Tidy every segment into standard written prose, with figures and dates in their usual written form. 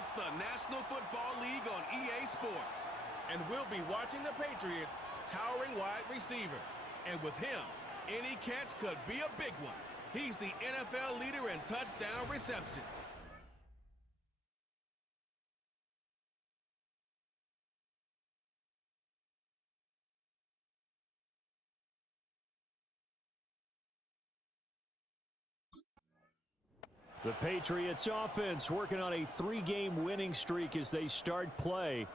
It's the National Football League on EA Sports. And we'll be watching the Patriots' towering wide receiver. And with him, any catch could be a big one. He's the NFL leader in touchdown reception. The Patriots offense working on a 3-game winning streak as they start play.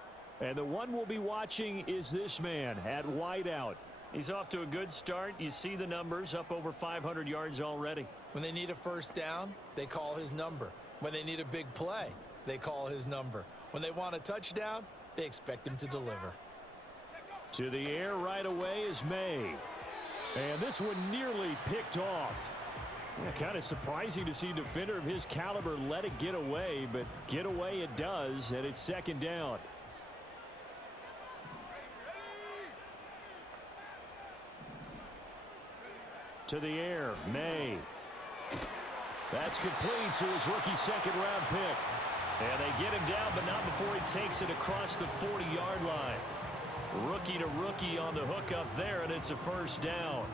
And the one we'll be watching is this man at wideout. He's off to a good start. You see the numbers, up over 500 yards already. When they need a first down, they call his number. When they need a big play, they call his number. When they want a touchdown, they expect him to deliver. To the air right away is May. And this one nearly picked off. Yeah, kind of surprising to see a defender of his caliber let it get away, but get away it does, and it's second down. To the air, May. That's complete to his rookie second-round pick. And they get him down, but not before he takes it across the 40-yard line. Rookie to rookie on the hook up there, and it's a first down.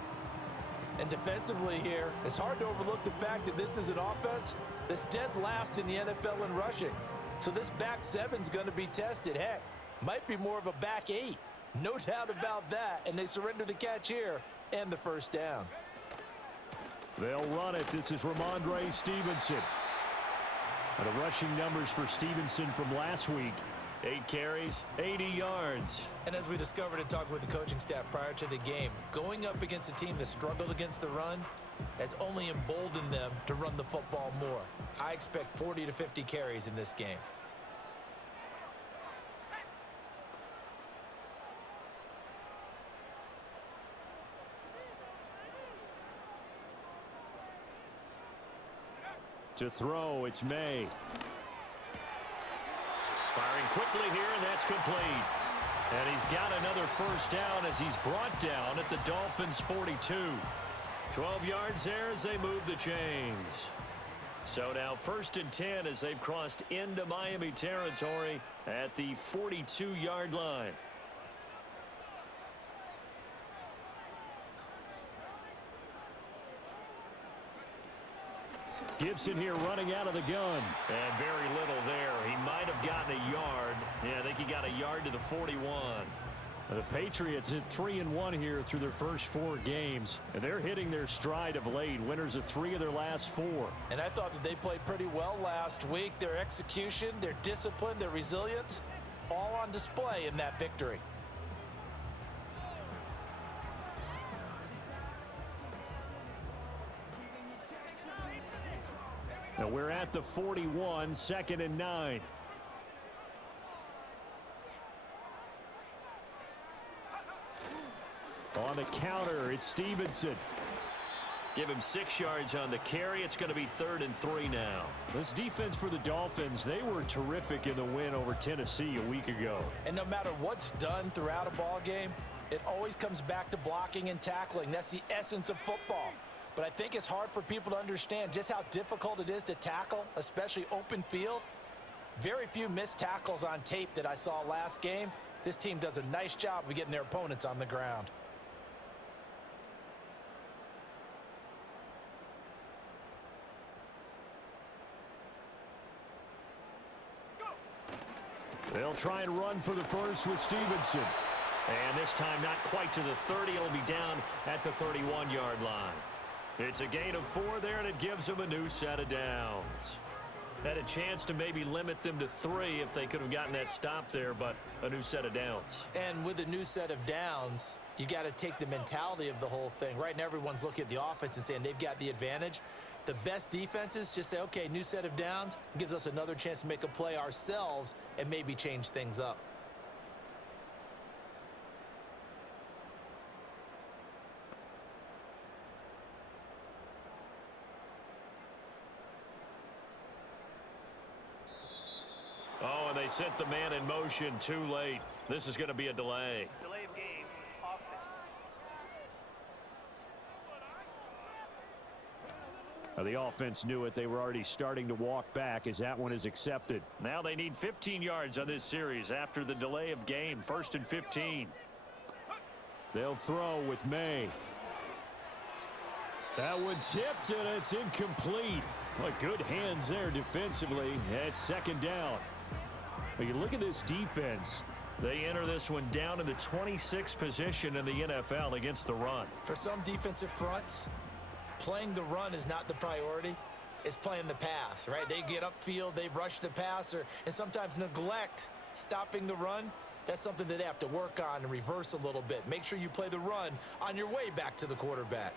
And defensively here, it's hard to overlook the fact that this is an offense that's dead last in the NFL in rushing. So this back seven's going to be tested. Heck, might be more of a back eight. No doubt about that. And they surrender the catch here and the first down. They'll run it. This is Ramondre Stevenson. And the rushing numbers for Stevenson from last week. 8 carries, 80 yards. And as we discovered in talking with the coaching staff prior to the game, going up against a team that struggled against the run has only emboldened them to run the football more. I expect 40 to 50 carries in this game. To throw, it's May. Firing quickly here, and that's complete. And he's got another first down as he's brought down at the Dolphins' 42. 12 yards there as they move the chains. So now 1st and 10 as they've crossed into Miami territory at the 42-yard line. Gibson here running out of the gun. And very little there. He might have gotten a yard. Yeah, I think he got a yard to the 41. The Patriots at 3-1 here through their first 4 games. And they're hitting their stride of late. Winners of 3 of their last 4. And I thought that they played pretty well last week. Their execution, their discipline, their resilience, all on display in that victory. Now we're at the 41, 2nd and 9. On the counter, it's Stevenson. Give him 6 yards on the carry. It's going to be 3rd and 3 now. This defense for the Dolphins, they were terrific in the win over Tennessee a week ago. And no matter what's done throughout a ball game, it always comes back to blocking and tackling. That's the essence of football. But I think it's hard for people to understand just how difficult it is to tackle, especially open field. Very few missed tackles on tape that I saw last game. This team does a nice job of getting their opponents on the ground. They'll try and run for the first with Stevenson. And this time not quite to the 30. It'll be down at the 31-yard line. It's a gain of 4 there, and it gives them a new set of downs. Had a chance to maybe limit them to 3 if they could have gotten that stop there, but a new set of downs. And with a new set of downs, you got to take the mentality of the whole thing. Right now, everyone's looking at the offense and saying they've got the advantage. The best defenses just say, okay, new set of downs. It gives us another chance to make a play ourselves and maybe change things up. Oh, and they sent the man in motion too late. This is going to be a delay. Delay of game, offense. The offense knew it. They were already starting to walk back as that one is accepted. Now they need 15 yards on this series after the delay of game. 1st and 15. They'll throw with May. That one tipped, and it's incomplete. Well, good hands there defensively. It's 2nd down. But you look at this defense. They enter this one down in the 26th position in the NFL against the run. For some defensive fronts, playing the run is not the priority. It's playing the pass, right? They get upfield, they rush the passer, and sometimes neglect stopping the run. That's something that they have to work on and reverse a little bit. Make sure you play the run on your way back to the quarterback.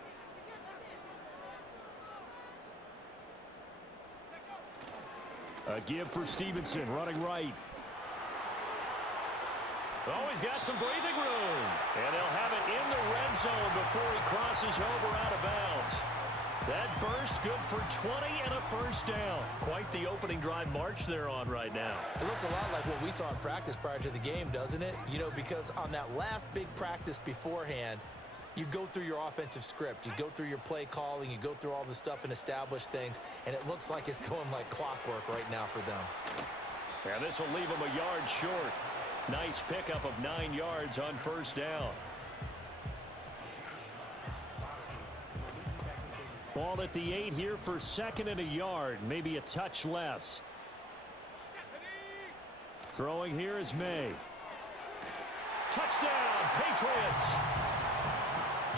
A give for Stevenson, running right. Oh, he's got some breathing room. And they'll have it in the red zone before he crosses over out of bounds. That burst good for 20 and a 1st down. Quite the opening drive march they're on right now. It looks a lot like what we saw in practice prior to the game, doesn't it? You know, because on that last big practice beforehand, you go through your offensive script. You go through your play calling. You go through all the stuff and establish things. And it looks like it's going like clockwork right now for them. Yeah, this will leave them a yard short. Nice pickup of 9 yards on 1st down. Ball at the 8 here for 2nd and a yard. Maybe a touch less. Throwing here is May. Touchdown, Patriots!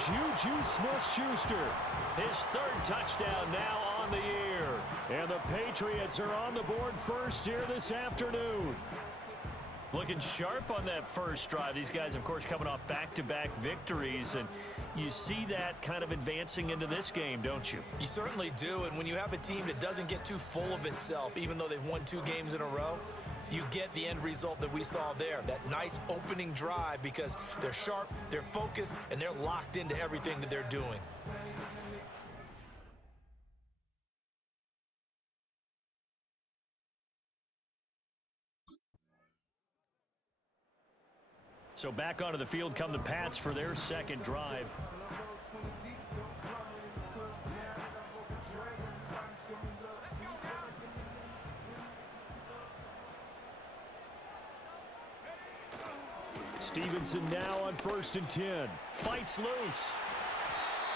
Juju Smith-Schuster. His 3rd touchdown now on the year. And the Patriots are on the board first here this afternoon. Looking sharp on that first drive. These guys, of course, coming off back-to-back victories, and you see that kind of advancing into this game, don't you? You certainly do, and when you have a team that doesn't get too full of itself, even though they've won 2 games in a row, you get the end result that we saw there, that nice opening drive, because they're sharp, they're focused, and they're locked into everything that they're doing. So back onto the field come the Pats for their 2nd drive. Stevenson now on 1st and 10. Fights loose.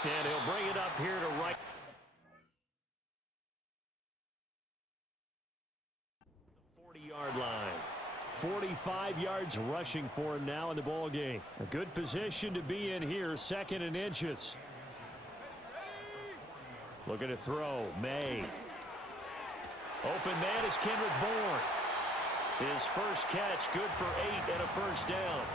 And he'll bring it up here to right. 40-yard line. 45 yards rushing for him now in the ball game. A good position to be in here, 2nd and inches. Looking to throw, May. Open man is Kendrick Bourne. His first catch, good for 8 and a 1st down.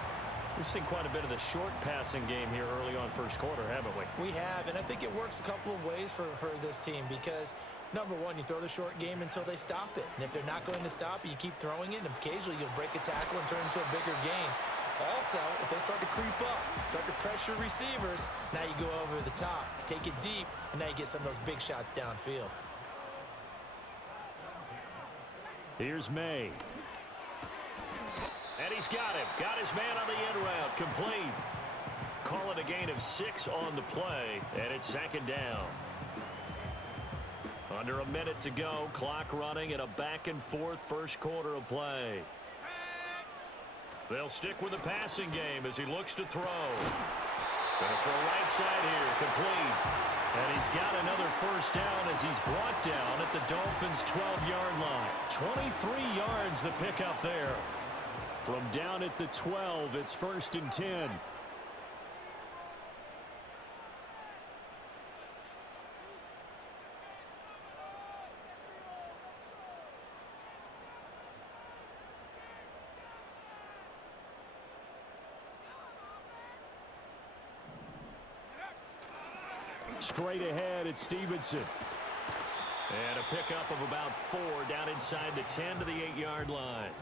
We've seen quite a bit of the short passing game here early on 1st quarter, haven't we? We have, and I think it works a couple of ways for this team because, number one, you throw the short game until they stop it. And if they're not going to stop it, you keep throwing it, and occasionally you'll break a tackle and turn into a bigger game. Also, if they start to creep up, start to pressure receivers, now you go over the top, take it deep, and now you get some of those big shots downfield. Here's May. And he's got him. Got his man on the end route. Complete. Call it a gain of 6 on the play. And it's 2nd down. Under a minute to go. Clock running in a back-and-forth 1st quarter of play. They'll stick with the passing game as he looks to throw. Gonna throw right side here. Complete. And he's got another 1st down as he's brought down at the Dolphins' 12-yard line. 23 yards the pickup there. From down at the 12, it's 1st and 10. Straight ahead, it's Stevenson. And a pickup of about 4 down inside the 10 to the 8-yard line.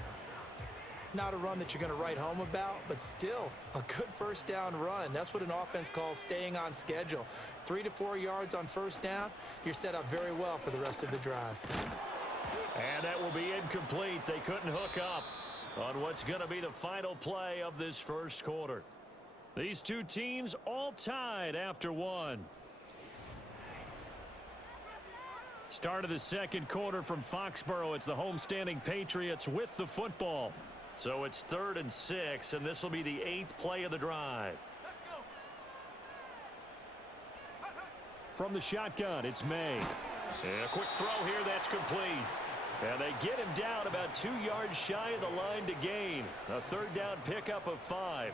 Not a run that you're going to write home about, but still a good 1st down run. That's what an offense calls staying on schedule. 3 to 4 yards on 1st down, you're set up very well for the rest of the drive. And that will be incomplete. They couldn't hook up on what's going to be the final play of this 1st quarter. These two teams all tied after 1. Start of the second quarter from Foxborough. It's the homestanding Patriots with the football. So it's 3rd and 6, and this will be the 8th play of the drive. From the shotgun, it's May. And a quick throw here, that's complete. And they get him down about 2 yards shy of the line to gain. A 3rd down pickup of 5.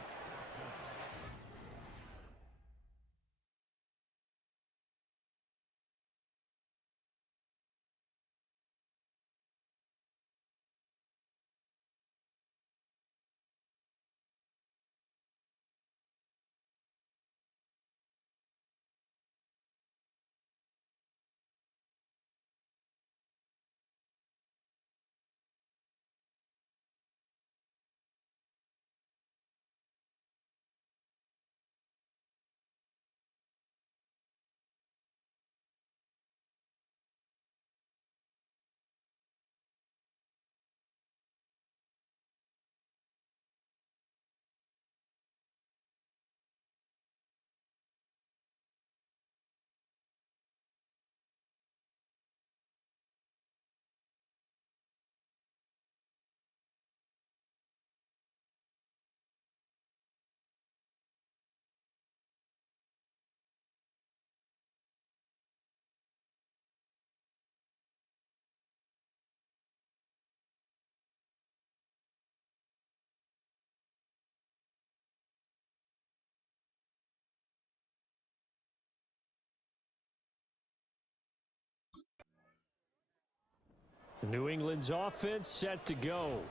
New England's offense set to go.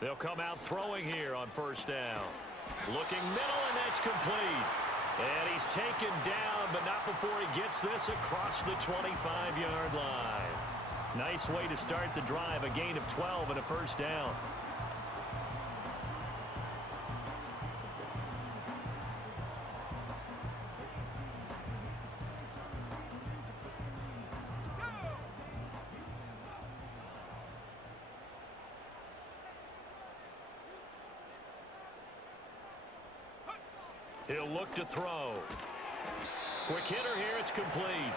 They'll come out throwing here on 1st down. Looking middle, and that's complete. And he's taken down, but not before he gets this across the 25-yard line. Nice way to start the drive, a gain of 12 and a 1st down. He'll look to throw. Quick hitter here, it's complete.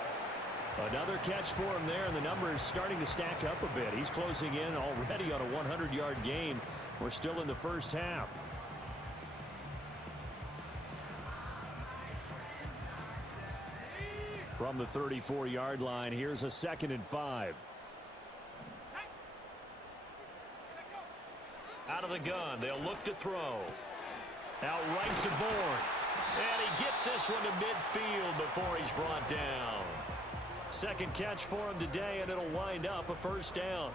Another catch for him there, and the number is starting to stack up a bit. He's closing in already on a 100-yard game. We're still in the 1st half. From the 34-yard line, here's a 2nd and 5. Out of the gun, they'll look to throw. Out right to Bourne. And he gets this one to midfield before he's brought down. 2nd catch for him today, and it'll wind up a 1st down.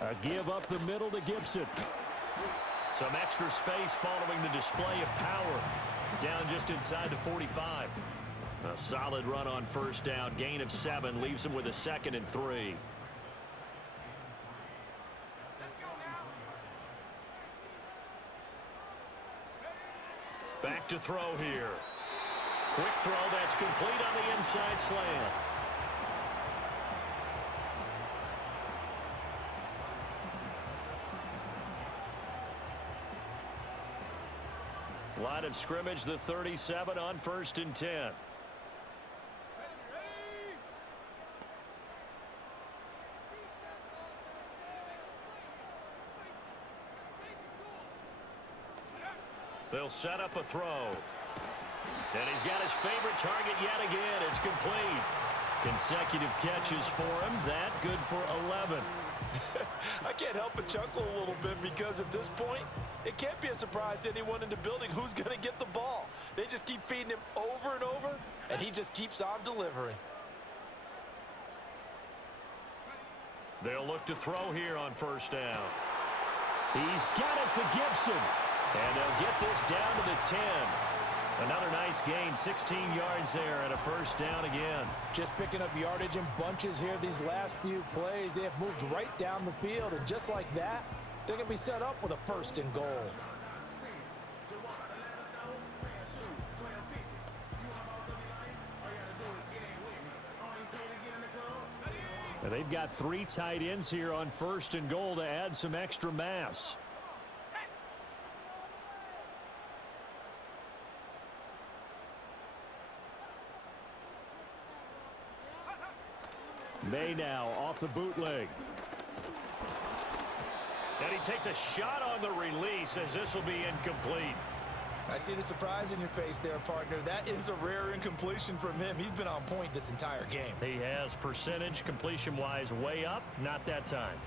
A give up the middle to Gibson. Some extra space following the display of power. Down just inside the 45. A solid run on 1st down. Gain of 7 leaves him with a 2nd and 3. Back to throw here. Quick throw, that's complete on the inside slant. Line of scrimmage, the 37 on 1st and 10. They'll set up a throw. And he's got his favorite target yet again. It's complete. Consecutive catches for him. That good for 11. I can't help but chuckle a little bit because at this point, it can't be a surprise to anyone in the building who's going to get the ball. They just keep feeding him over and over, and he just keeps on delivering. They'll look to throw here on 1st down. He's got it to Gibson. And they'll get this down to the 10. Another nice gain, 16 yards there and a first down again. Just picking up yardage in bunches here these last few plays. They have moved right down the field, and just like that, they're going to be set up with a first and goal. And they've got 3 tight ends here on first and goal to add some extra mass. May now off the bootleg. And he takes a shot on the release as this will be incomplete. I see the surprise in your face there, partner. That is a rare incompletion from him. He's been on point this entire game. He has percentage completion-wise way up, not that time.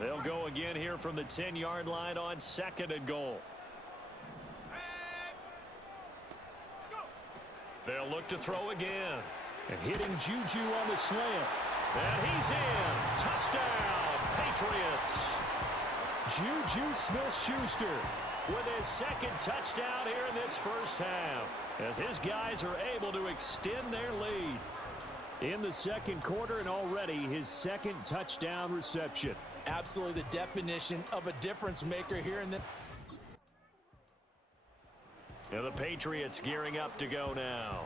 They'll go again here from the 10-yard line on second and goal. They'll look to throw again. And hitting Juju on the slant. And he's in. Touchdown, Patriots. Juju Smith-Schuster with his second touchdown here in this first half, as his guys are able to extend their lead in the second quarter, and already his second touchdown reception. Absolutely the definition of a difference maker here in the... And the Patriots gearing up to go now.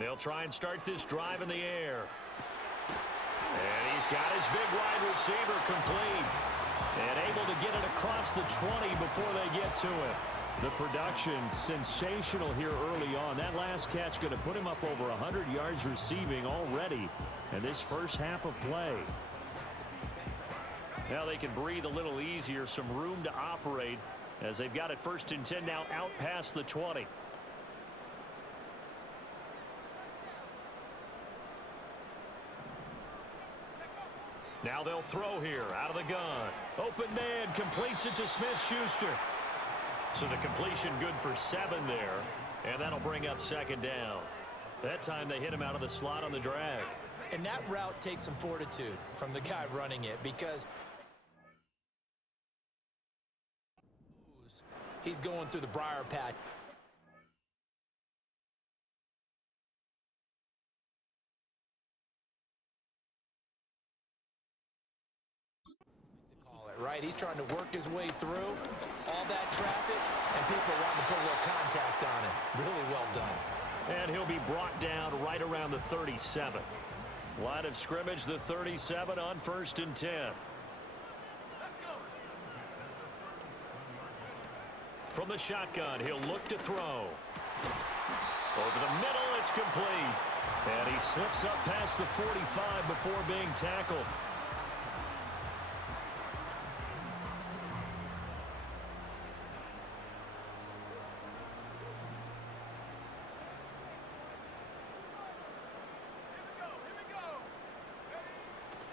They'll try and start this drive in the air. And he's got his big wide receiver complete. And able to get it across the 20 before they get to it. The production sensational here early on. That last catch going to put him up over 100 yards receiving already in this first half of play. Now they can breathe a little easier, some room to operate as they've got it first and 10 now out past the 20. Now they'll throw here out of the gun. Open man completes it to Smith-Schuster. So the completion good for 7 there. And that'll bring up second down. That time they hit him out of the slot on the drag. And that route takes some fortitude from the guy running it, because he's going through the briar patch. Right, he's trying to work his way through all that traffic, and people wanting to put a little contact on it. Really well done. And he'll be brought down right around the 37. Line of scrimmage, the 37 on first and 10. From the shotgun, he'll look to throw. Over the middle, it's complete. And he slips up past the 45 before being tackled.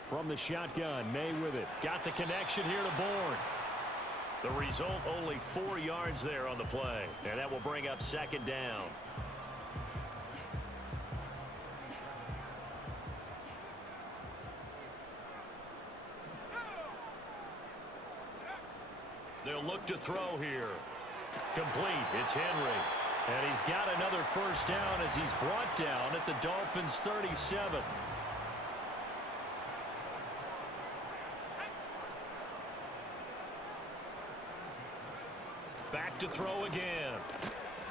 From the shotgun, May with it. Got the connection here to Bourne. The result, only 4 yards there on the play. And that will bring up second down. He'll look to throw here. Complete. It's Henry. And he's got another first down as he's brought down at the Dolphins' 37. Back to throw again.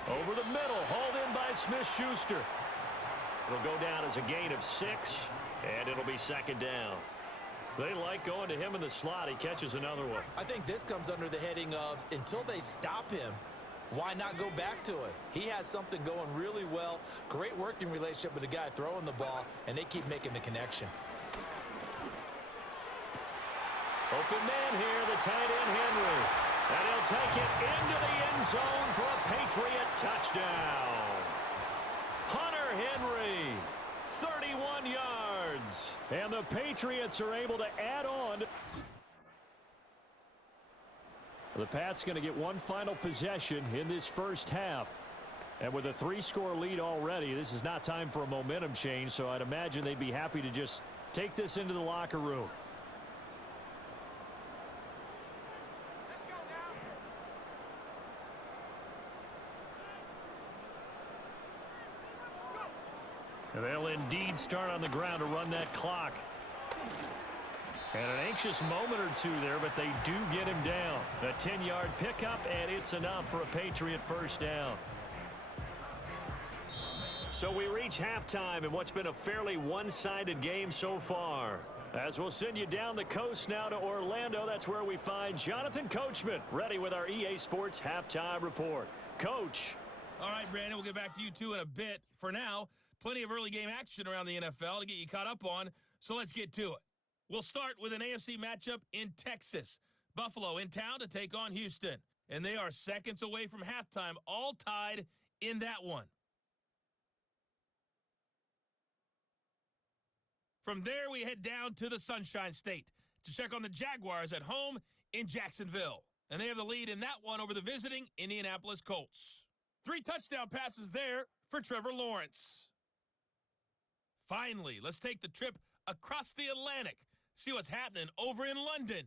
Over the middle, hauled in by Smith-Schuster. It'll go down as a gain of 6, and it'll be second down. They like going to him in the slot. He catches another one. I think this comes under the heading of until they stop him, why not go back to it? He has something going really well, great working relationship with the guy throwing the ball, and they keep making the connection. Open man here, the tight end Henry. And he'll take it into the end zone for a Patriot touchdown. Hunter Henry, 31 yards. And the Patriots are able to add on. The Pats going to get one final possession in this first half. And with a 3-score lead already, this is not time for a momentum change, so I'd imagine they'd be happy to just take this into the locker room. And they'll indeed start on the ground to run that clock. And an anxious moment or two there, but they do get him down. A 10-yard pickup, and it's enough for a Patriot first down. So we reach halftime in what's been a fairly one-sided game so far. As we'll send you down the coast now to Orlando, that's where we find Jonathan Coachman, ready with our EA Sports Halftime Report. Coach. All right, Brandon, we'll get back to you two in a bit. For now, plenty of early game action around the NFL to get you caught up on, so let's get to it. We'll start with an AFC matchup in Texas. Buffalo in town to take on Houston, and they are seconds away from halftime, all tied in that one. From there, we head down to the Sunshine State to check on the Jaguars at home in Jacksonville, and they have the lead in that one over the visiting Indianapolis Colts. 3 touchdown passes there for Trevor Lawrence. Finally, let's take the trip across the Atlantic, see what's happening over in London.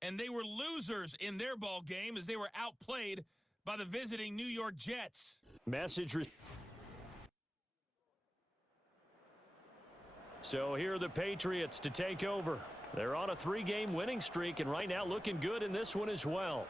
And they were losers in their ball game as they were outplayed by the visiting New York Jets. So here are the Patriots to take over. They're on a 3-game winning streak, and right now looking good in this one as well.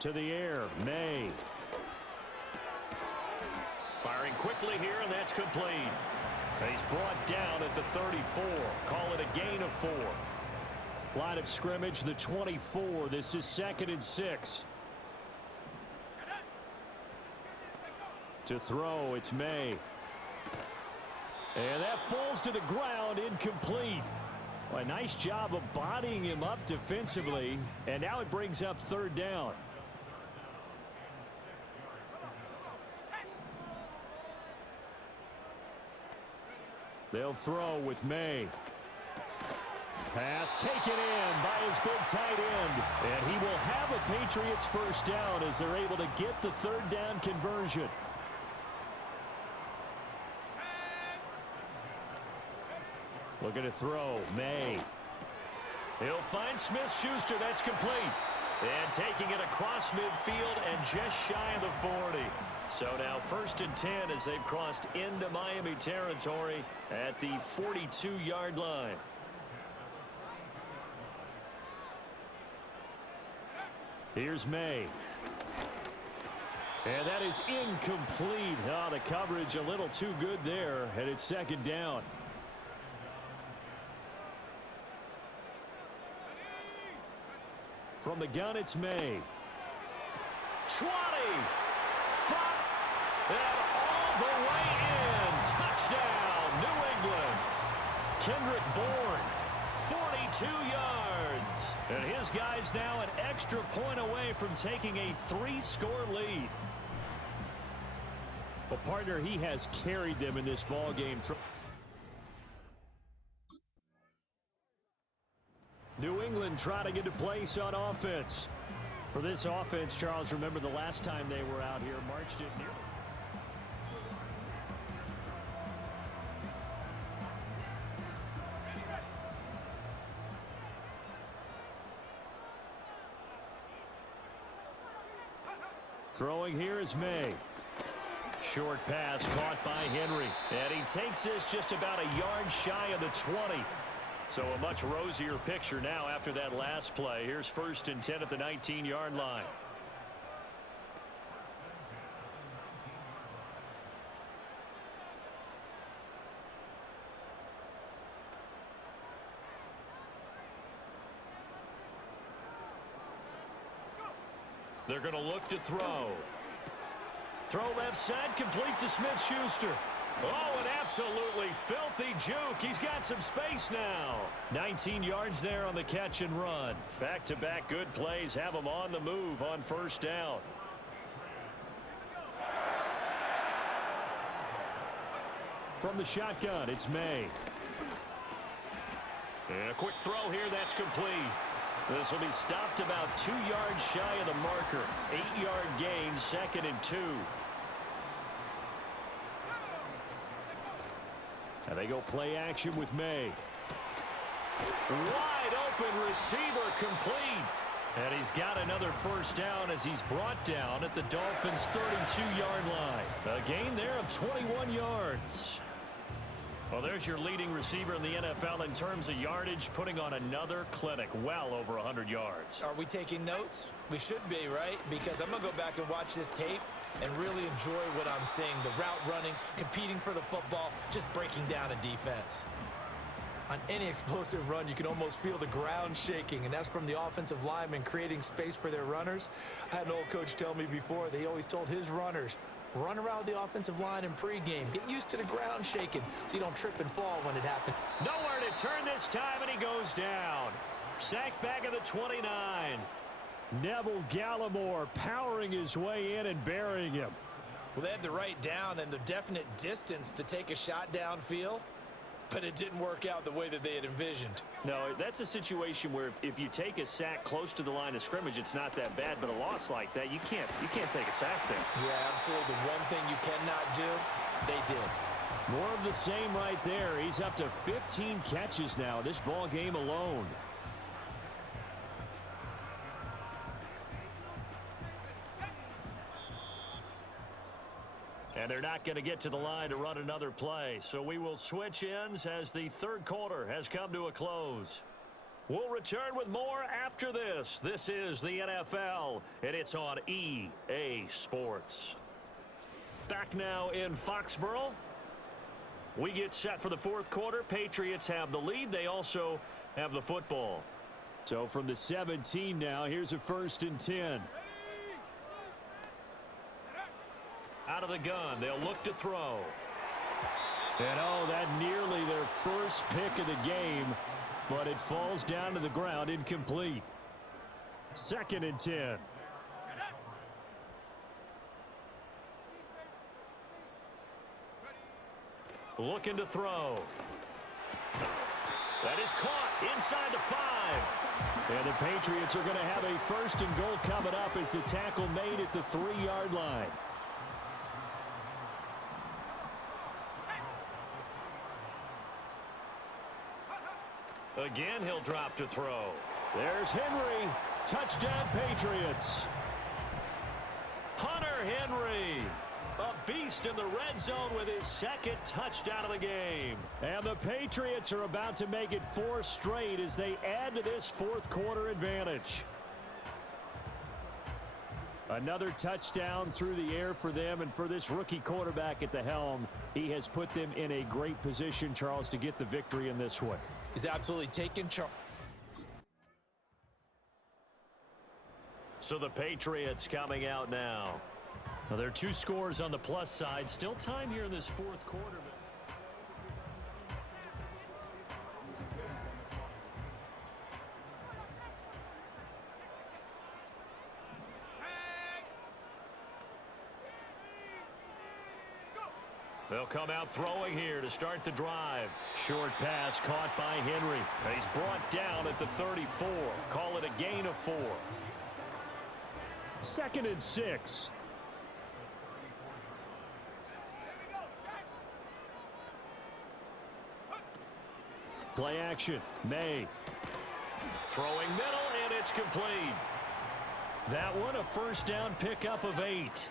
To the air, May. Firing quickly here, and that's complete. And he's brought down at the 34. Call it a gain of 4. Line of scrimmage, the 24. This is 2nd and 6. To throw, it's May. And that falls to the ground, incomplete. Well, a nice job of bodying him up defensively, and now it brings up 3rd down. They'll throw with May. Pass taken in by his big tight end. And he will have a Patriots first down as they're able to get the 3rd down conversion. Looking to throw, May. He'll find Smith-Schuster, that's complete. And taking it across midfield and just shy of the 40. So now 1st and 10 as they've crossed into Miami territory at the 42-yard line. Here's May. And that is incomplete. Oh, the coverage a little too good there, and it's 2nd down. From the gun, it's May. 20. And all the way in. Touchdown, New England. Kendrick Bourne, 42 yards. And his guys now an extra point away from taking a 3-score lead. Well, partner, he has carried them in this ball game. New England and trotting into place on offense. For this offense, Charles, remember the last time they were out here, marched it nearly. Throwing here is May. Short pass caught by Henry. And he takes this just about a yard shy of the 20. So a much rosier picture now after that last play. Here's 1st and 10 at the 19-yard line. They're going to look to throw. Throw left side, complete to Smith-Schuster. Oh, an absolutely filthy juke. He's got some space now. 19 yards there on the catch and run. Back-to-back good plays have him on the move on 1st down. From the shotgun, it's May. And a quick throw here, that's complete. This will be stopped about 2 yards shy of the marker. 8-yard gain, 2nd and 2. And they go play action with May. Wide open receiver complete. And he's got another 1st down as he's brought down at the Dolphins' 32-yard line. A gain there of 21 yards. Well, there's your leading receiver in the NFL in terms of yardage, putting on another clinic, well over 100 yards. Are we taking notes? We should be, right? Because I'm going to go back and watch this tape and really enjoy what I'm seeing. The route running, competing for the football, just breaking down a defense. On any explosive run, you can almost feel the ground shaking, and that's from the offensive linemen creating space for their runners. I had an old coach tell me before, they always told his runners, run around the offensive line in pregame. Get used to the ground shaking so you don't trip and fall when it happens. Nowhere to turn this time, and he goes down. Sacked back at the 29. Neville Gallimore powering his way in and burying him. Well, they had the right down and the definite distance to take a shot downfield, but it didn't work out the way that they had envisioned. No, that's a situation where if you take a sack close to the line of scrimmage, it's not that bad, but a loss like that, you can't take a sack there. Yeah, absolutely. The one thing you cannot do, they did. More of the same right there. He's up to 15 catches now this ball game alone. And they're not going to get to the line to run another play. So we will switch ends as the 3rd quarter has come to a close. We'll return with more after this. This is the NFL, and it's on EA Sports. Back now in Foxborough. We get set for the 4th quarter. Patriots have the lead. They also have the football. So from the 17 now, here's a 1st and 10. Out of the gun, they'll look to throw. And oh, that nearly their first pick of the game, but it falls down to the ground, incomplete. 2nd and 10. Looking to throw. That is caught inside the 5. And the Patriots are going to have a 1st and goal coming up as the tackle made at the 3-yard line. Again, he'll drop to throw. There's Henry. Touchdown, Patriots. Hunter Henry, a beast in the red zone with his 2nd touchdown of the game. And the Patriots are about to make it 4 straight as they add to this 4th quarter advantage. Another touchdown through the air for them, and for this rookie quarterback at the helm, he has put them in a great position, Charles, to get the victory in this one. He's absolutely taken charge. So the Patriots coming out now. Well, there are 2 scores on the plus side. Still time here in this 4th quarter. They'll come out throwing here to start the drive. Short pass caught by Henry. And he's brought down at the 34. Call it a gain of 4. 2nd and 6. Play action. May. Throwing middle, and it's complete. That one a first down pickup of 8.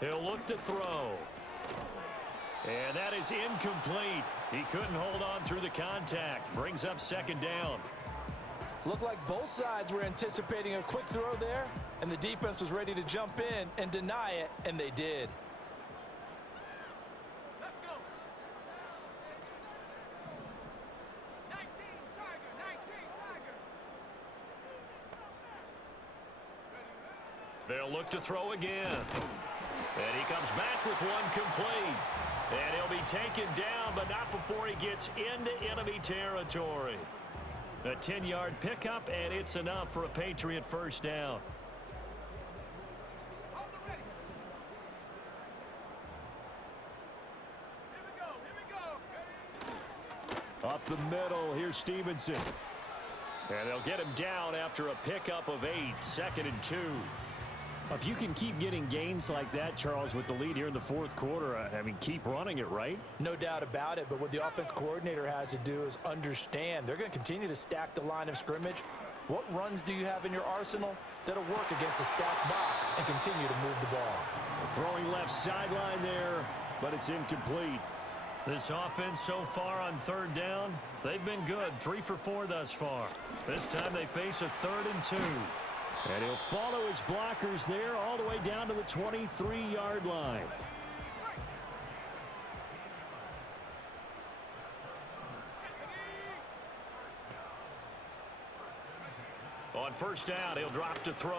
He'll look to throw. And that is incomplete. He couldn't hold on through the contact. Brings up 2nd down. Looked like both sides were anticipating a quick throw there, and the defense was ready to jump in and deny it, and they did. Let's go. 19, Tiger, 19, Tiger. They'll look to throw again. And he comes back with one complete. And he'll be taken down, but not before he gets into enemy territory. A 10-yard pickup, and it's enough for a Patriot first down. Hold the ready. Here we go. Up the middle, here's Stevenson. And they'll get him down after a pickup of 8, 2nd and 2. If you can keep getting gains like that, Charles, with the lead here in the 4th quarter, I mean, keep running it, right? No doubt about it, but what the offense coordinator has to do is understand they're going to continue to stack the line of scrimmage. What runs do you have in your arsenal that'll work against a stacked box and continue to move the ball? Throwing left sideline there, but it's incomplete. This offense so far on 3rd down, they've been good, 3 for 4 thus far. This time they face a 3rd and 2. And he'll follow his blockers there all the way down to the 23-yard line. On 1st down, he'll drop to throw.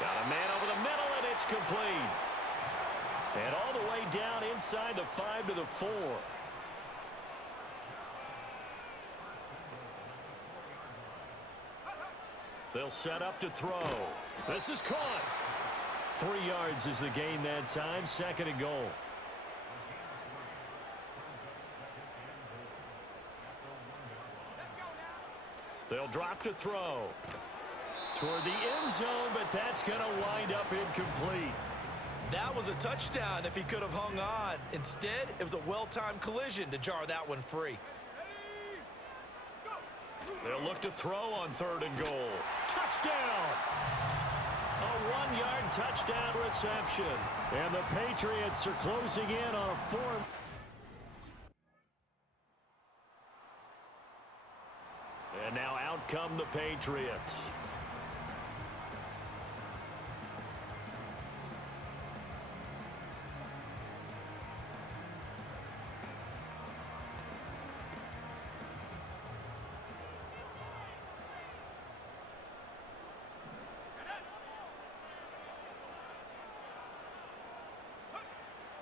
Got a man over the middle, and it's complete. And all the way down inside the 5 to the 4. They'll set up to throw. This is caught. 3 yards is the gain that time. 2nd and goal. They'll drop to throw. Toward the end zone, but that's going to wind up incomplete. That was a touchdown if he could have hung on. Instead, it was a well-timed collision to jar that one free. They'll look to throw on 3rd and goal. Touchdown! A 1-yard touchdown reception. And the Patriots are closing in on a 4. And now out come the Patriots.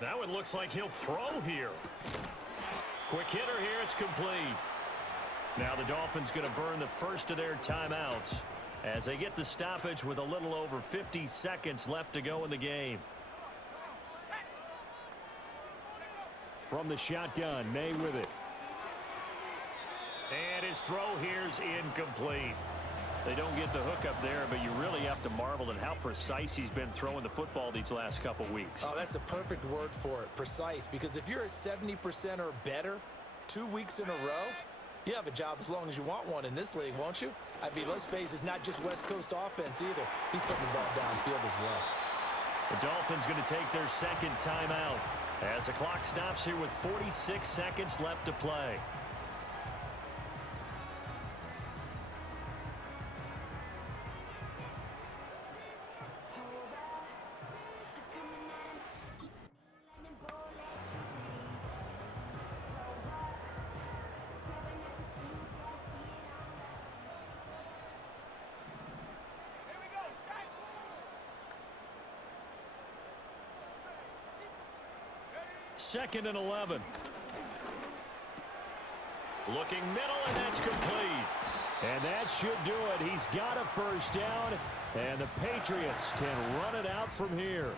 Now it looks like he'll throw here. Quick hitter here, it's complete. Now the Dolphins going to burn the first of their timeouts as they get the stoppage with a little over 50 seconds left to go in the game. From the shotgun, May with it. And his throw here's incomplete. They don't get the hook up there, but you really have to marvel at how precise he's been throwing the football these last couple weeks. Oh, that's the perfect word for it, precise, because if you're at 70% or better 2 weeks in a row, you have a job as long as you want one in this league, won't you? I mean, let's face it, it's not just West Coast offense either. He's putting the ball downfield as well. The Dolphins going to take their 2nd timeout as the clock stops here with 46 seconds left to play. Second and 11. Looking middle, and that's complete. And that should do it. He's got a first down, and the Patriots can run it out from here.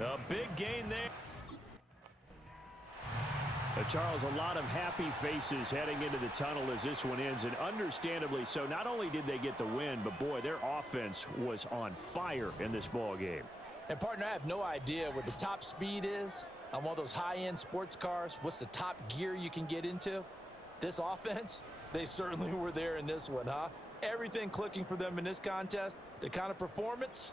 A big gain there. Charles, a lot of happy faces heading into the tunnel as this one ends, and understandably so. Not only did they get the win, but, boy, their offense was on fire in this ball game. And, partner, I have no idea what the top speed is on one of those high-end sports cars. What's the top gear you can get into? This offense, they certainly were there in this one, huh? Everything clicking for them in this contest, the kind of performance.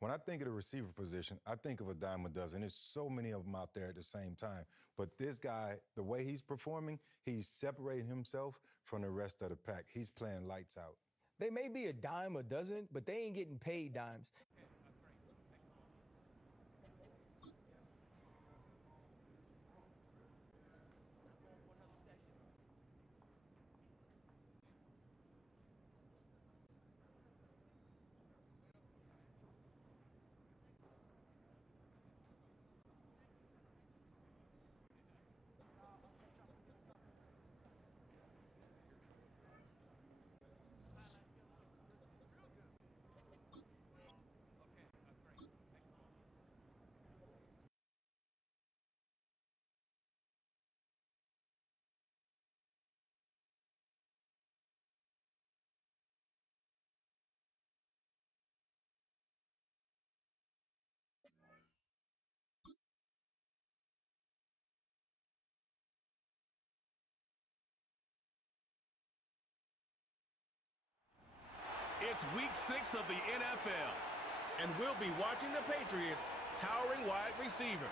When I think of the receiver position, I think of a dime a dozen. There's so many of them out there at the same time. But this guy, the way he's performing, he's separating himself from the rest of the pack. He's playing lights out. They may be a dime a dozen, but they ain't getting paid dimes. It's week 6 of the NFL, and we'll be watching the Patriots' towering wide receiver.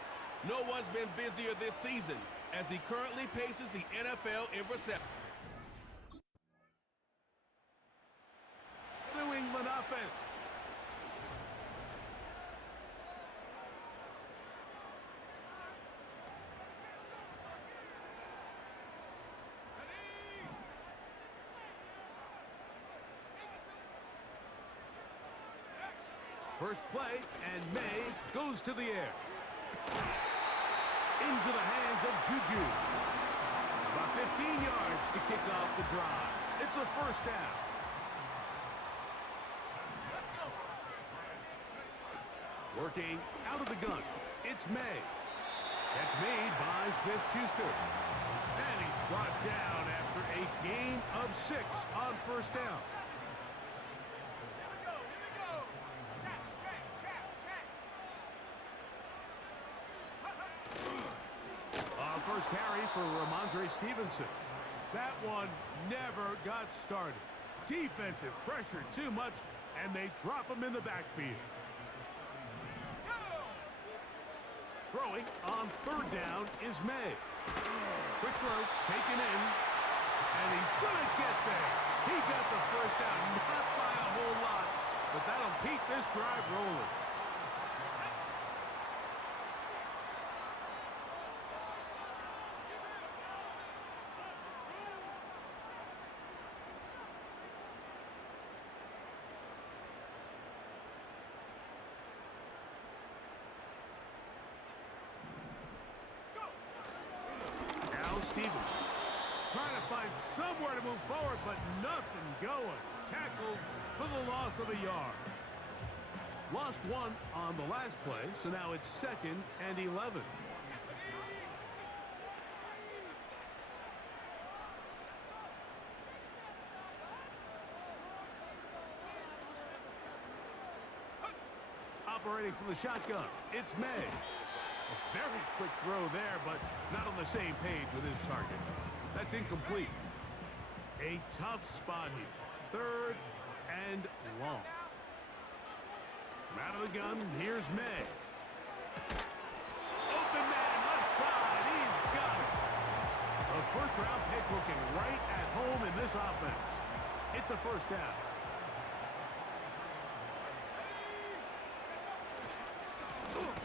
No one's been busier this season as he currently paces the NFL in reception. New England offense. First play, and May goes to the air. Into the hands of Juju. About 15 yards to kick off the drive. It's a first down. Working out of the gun. It's May. That's made by Smith-Schuster. And he's brought down after a gain of 6 on first down. First carry for Ramondre Stevenson. That one never got started. Defensive pressure too much, and they drop him in the backfield. Throwing on third down is May. Quick throw, taken in, and he's gonna get there. He got the first down, not by a whole lot, but that'll keep this drive rolling. Stevenson. Trying to find somewhere to move forward, but nothing going. Tackled for the loss of a yard. Lost one on the last play, so now it's 2nd and 11. Operating from the shotgun, it's May. A very quick throw there, but not on the same page with his target. That's incomplete. A tough spot here. 3rd and long. From out of the gun, here's May. Open man, left side, he's got it. A first-round pick looking right at home in this offense. It's a first down.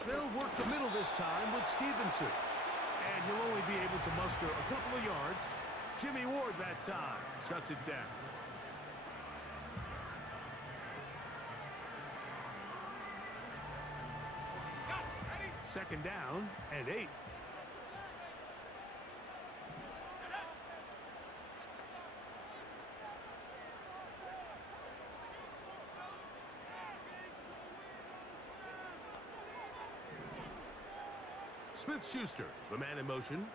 They'll work the middle this time with Stevenson. And he'll only be able to muster a couple of yards. Jimmy Ward that time shuts it down. Second down and 8. Smith-Schuster, the man in motion.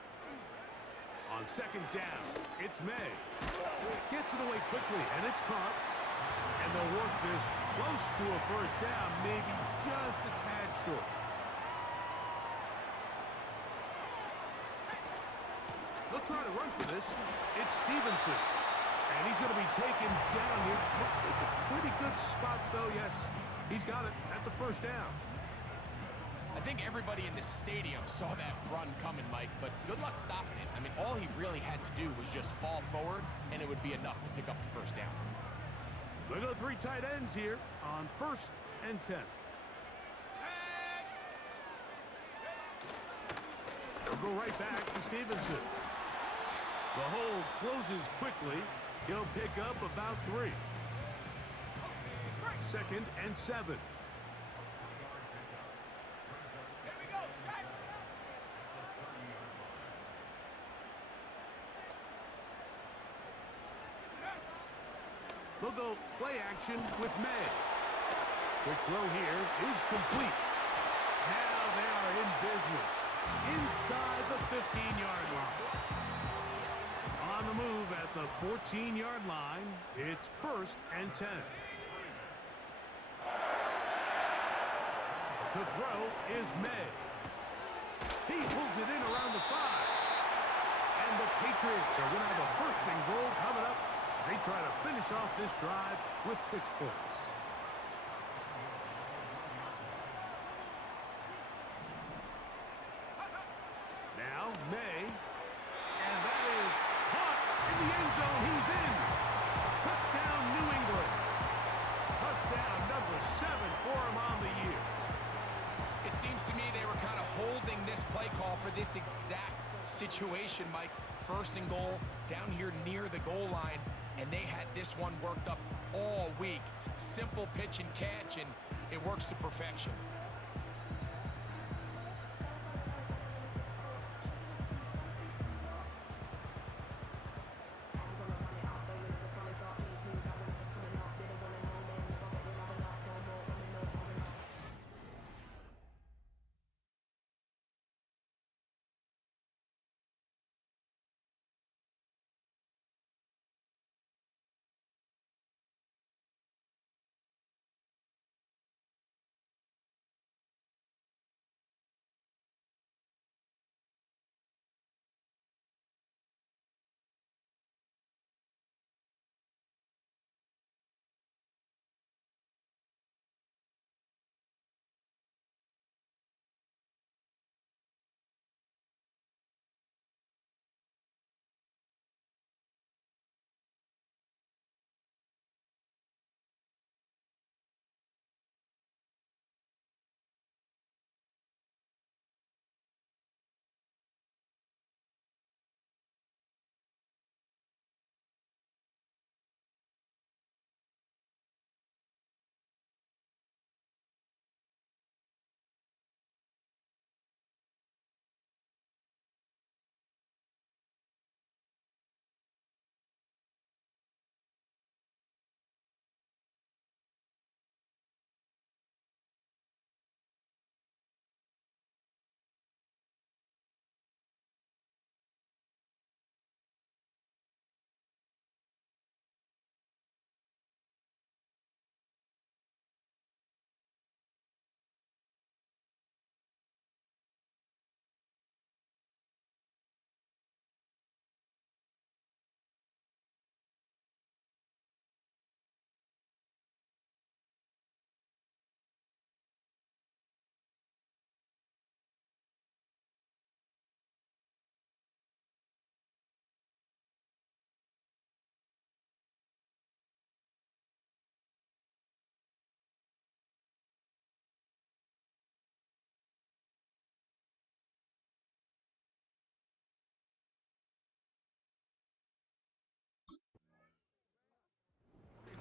On second down, it's May. Gets it away quickly, and it's caught. And they'll work this close to a first down, maybe just a tad short. They'll try to run for this. It's Stevenson. And he's going to be taken down here. Looks like a pretty good spot, though. Yes, he's got it. That's a first down. I think everybody in the stadium saw that run coming, Mike, but good luck stopping it. I mean, all he really had to do was just fall forward, and it would be enough to pick up the first down. They go 3 tight ends here on 1st and 10. They'll go right back to Stevenson. The hole closes quickly. He'll pick up about 3. 2nd and 7. They'll go play action with May. Quick throw here is complete. Now they are in business inside the 15-yard line. On the move at the 14-yard line, it's 1st and 10. To throw is May. He pulls it in around the 5. And the Patriots are going to have a 1st and goal coming up. They try to finish off this drive with 6 points. Now, May. And that is caught in the end zone. He's in. Touchdown, New England. Touchdown number 7 for him on the year. It seems to me they were kind of holding this play call for this exact situation, Mike. 1st and goal down here near the goal line. And they had this one worked up all week. Simple pitch and catch, and it works to perfection.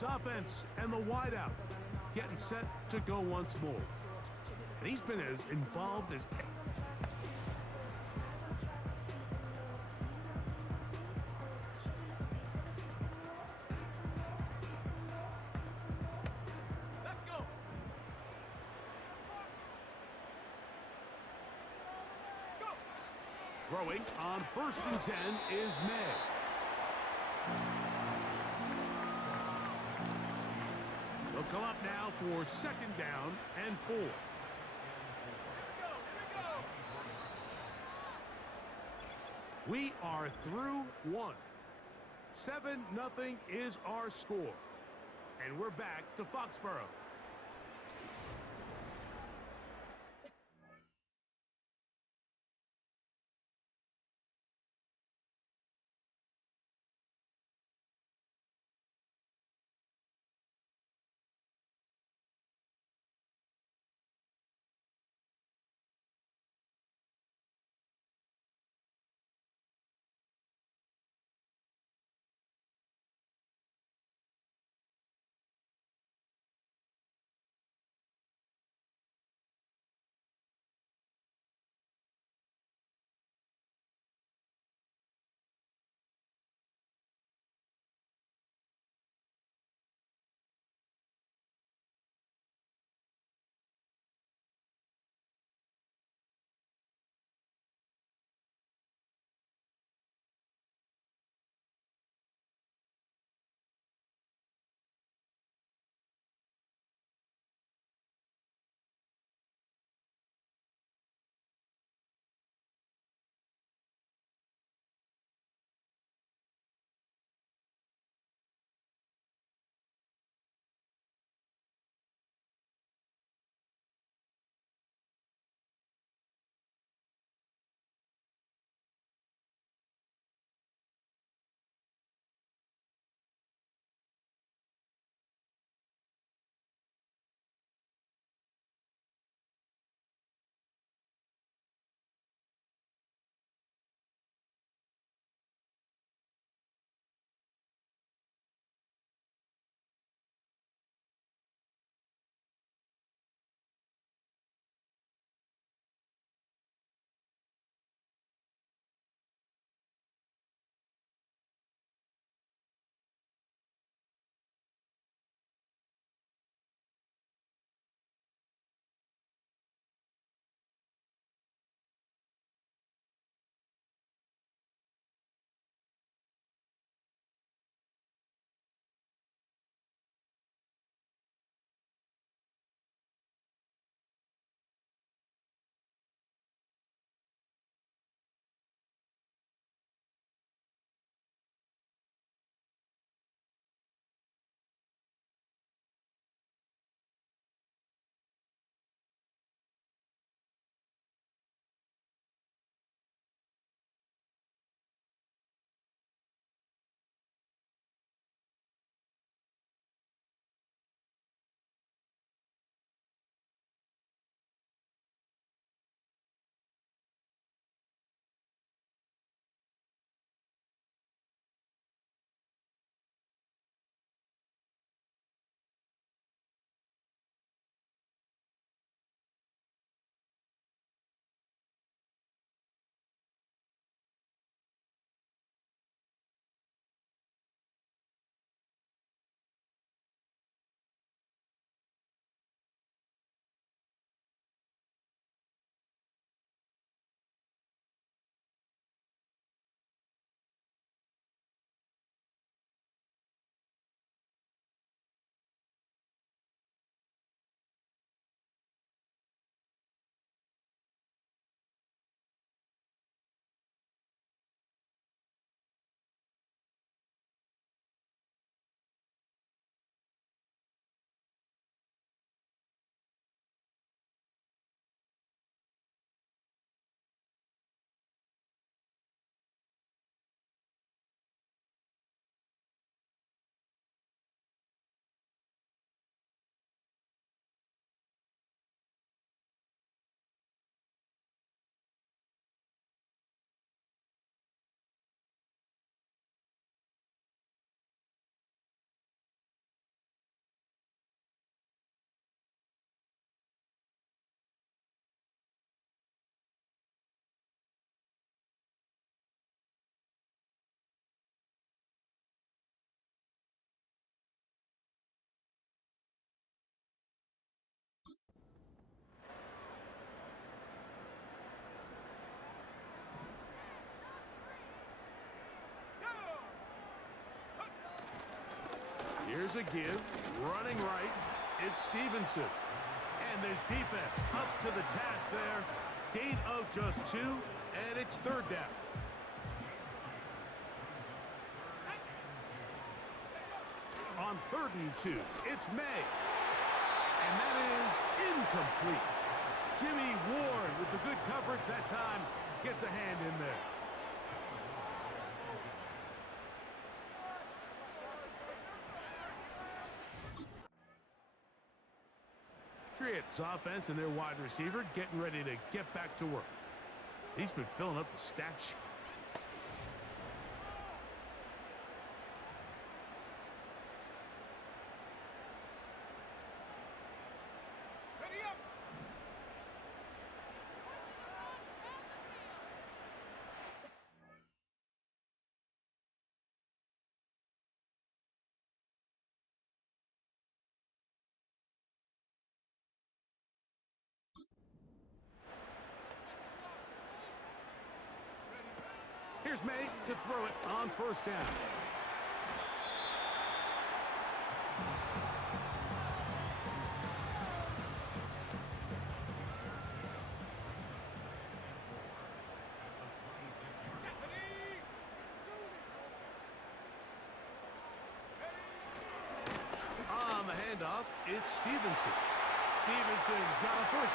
offense and the wideout getting set to go once more. And he's been as involved as... Let's go. Throwing on 1st and 10 is May. They'll come up now for 2nd down and 4. We are through 1. 7-0 is our score. And we're back to Foxborough. Here's a give. Running right. It's Stevenson. And this defense up to the task there. Gain of just 2, and it's 3rd down. On 3rd and 2, it's May. And that is incomplete. Jimmy Ward with the good coverage that time gets a hand in there. Patriots offense and their wide receiver getting ready to get back to work. He's been filling up the stat sheet. Ready up. Here's May to throw it on 1st down. On the handoff, it's Stevenson. Stevenson's got a first.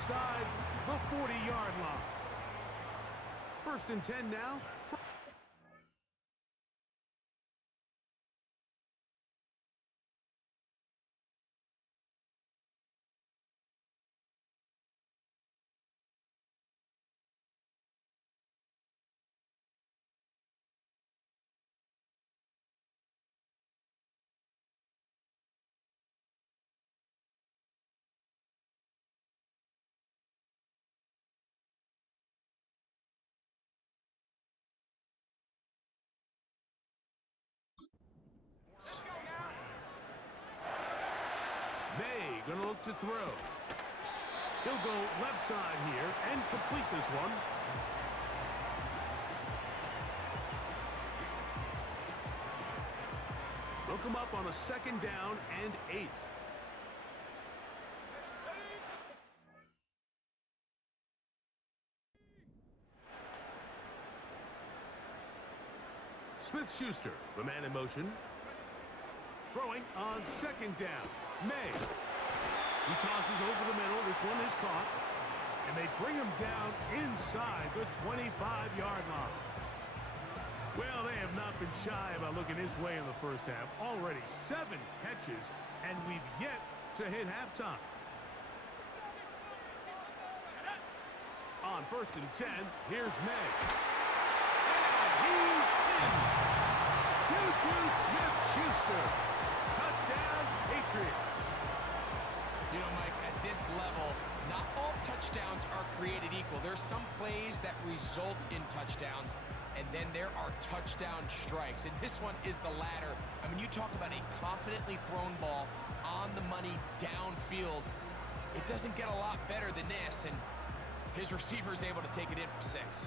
inside the 40-yard line. 1st and 10 now. May gonna look to throw. He'll go left side here and complete this one. They'll come up on a 2nd down and 8. Smith-Schuster, the man in motion. Throwing on 2nd down. May. He tosses over the middle. This one is caught. And they bring him down inside the 25-yard line. Well, they have not been shy about looking his way in the first half. Already 7 catches, and we've yet to hit halftime. On 1st and 10, here's May. And he's in. Juju Smith-Schuster. Touchdown, Patriots. You know, Mike, at this level, not all touchdowns are created equal. There's some plays that result in touchdowns, and then there are touchdown strikes. And this one is the latter. I mean, you talk about a confidently thrown ball on the money downfield. It doesn't get a lot better than this, and his receiver is able to take it in for 6.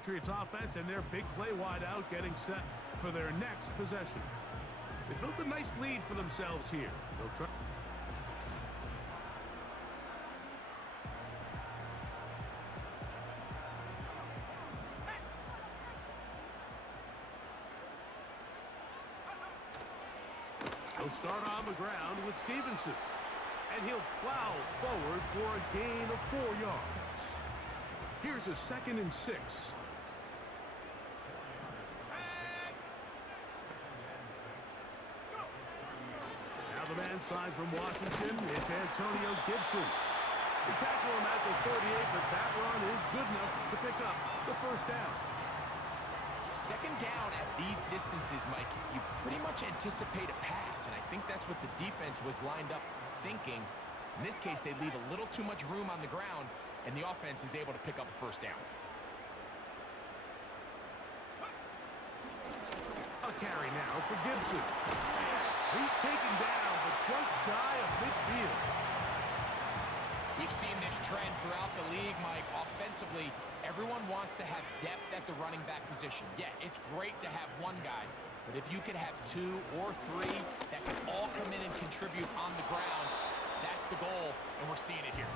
Patriots offense and their big play wideout getting set for their next possession. They built a nice lead for themselves here. They'll try. He'll start on the ground with Stevenson. And he'll plow forward for a gain of 4 yards. Here's a 2nd and 6. Now the man side from Washington, it's Antonio Gibson. They tackle him at the 38, but that run is good enough to pick up the first down. 2nd down at these distances, Mike, you pretty much anticipate a pass, and I think that's what the defense was lined up thinking. In this case, they leave a little too much room on the ground, and the offense is able to pick up a first down. A carry now for Gibson. He's taken down, but just shy of midfield. We've seen this trend throughout the league, Mike. Offensively, everyone wants to have depth at the running back position. Yeah, it's great to have one guy, but if you could have 2 or 3 that can all come in and contribute on the ground, that's the goal, and we're seeing it here.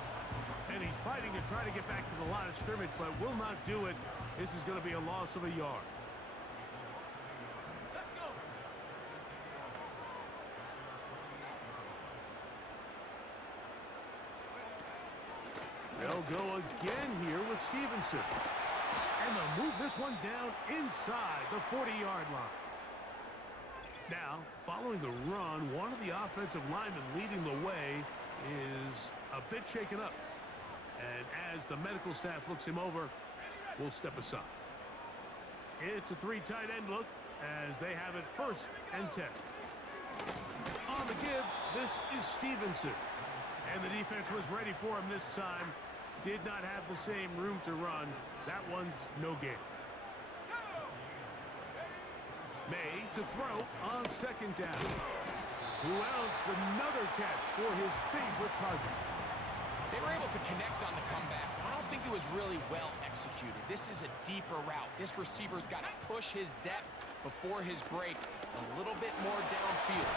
And he's fighting to try to get back to the line of scrimmage, but will not do it. This is going to be a loss of a yard. Let's go. They'll go again here with Stevenson. And they'll move this one down inside the 40-yard line. Now, following the run, one of the offensive linemen leading the way is a bit shaken up. And as the medical staff looks him over, we'll step aside. It's a 3 tight end look as they have it 1st and 10. On the give, this is Stevenson. And the defense was ready for him this time. Did not have the same room to run. That one's no gain. May to throw on 2nd down. Who else? Another catch for his favorite target. They were able to connect on the comeback. I don't think it was really well executed. This is a deeper route. This receiver's got to push his depth before his break a little bit more downfield.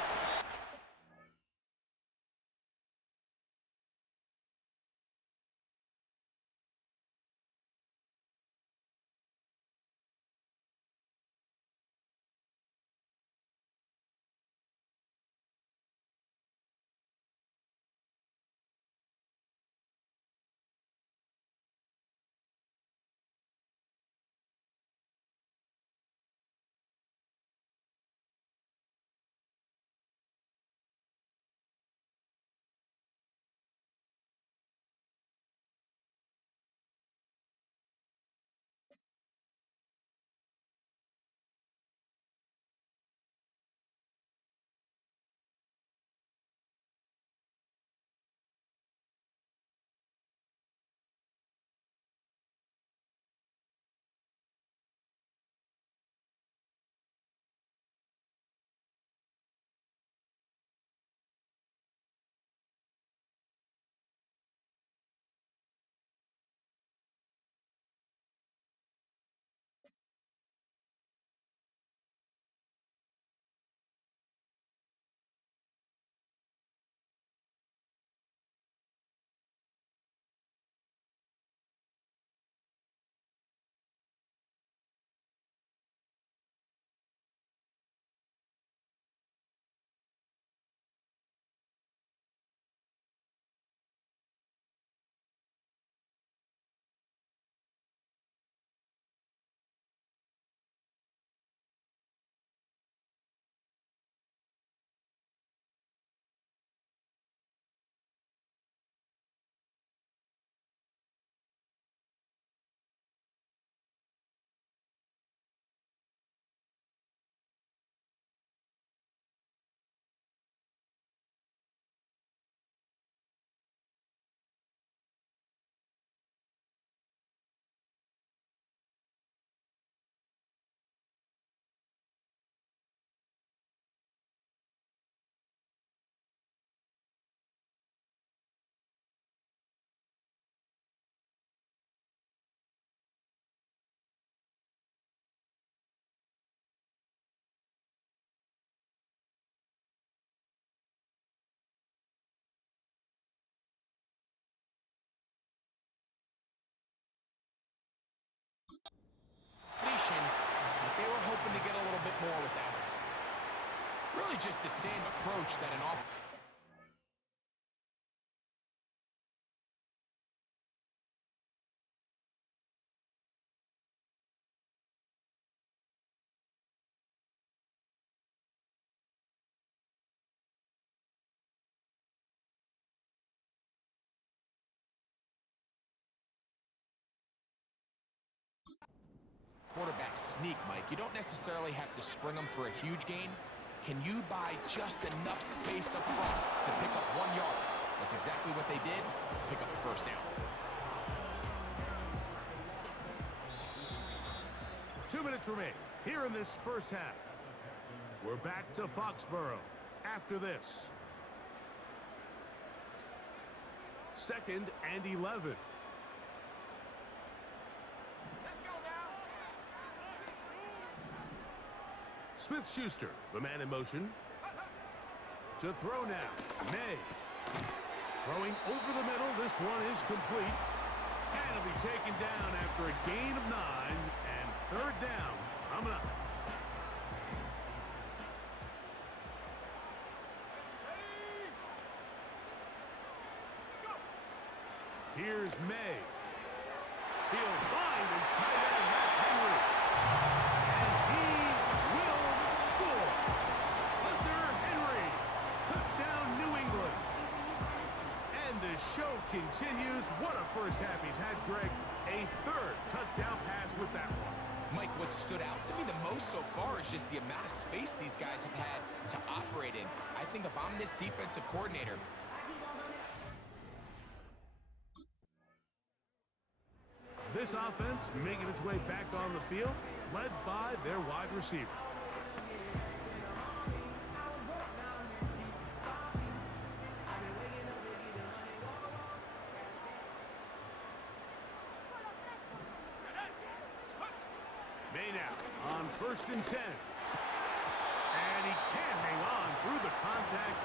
really just the same approach that an offense. Quarterback sneak, Mike. You don't necessarily have to spring them for a huge gain. Can you buy just enough space up front to pick up 1 yard? That's exactly what they did. Pick up the first down. 2 minutes remain here in this first half. We're back to Foxborough after this. 2nd and 11. Smith-Schuster, the man in motion. To throw now, May. Throwing over the middle, this one is complete. And it'll be taken down after a gain of 9, and 3rd down coming up. Here's May. He'll find his tight end, that's Henry. And he will score. Hunter Henry. Touchdown, New England. And the show continues. What a first half he's had, Greg. A 3rd touchdown pass with that one. Mike, what stood out to me the most so far is just the amount of space these guys have had to operate in. I think if I'm this defensive coordinator, this offense making its way back on the field, led by their wide receiver. May now on 1st and 10. And he can't hang on through the contact.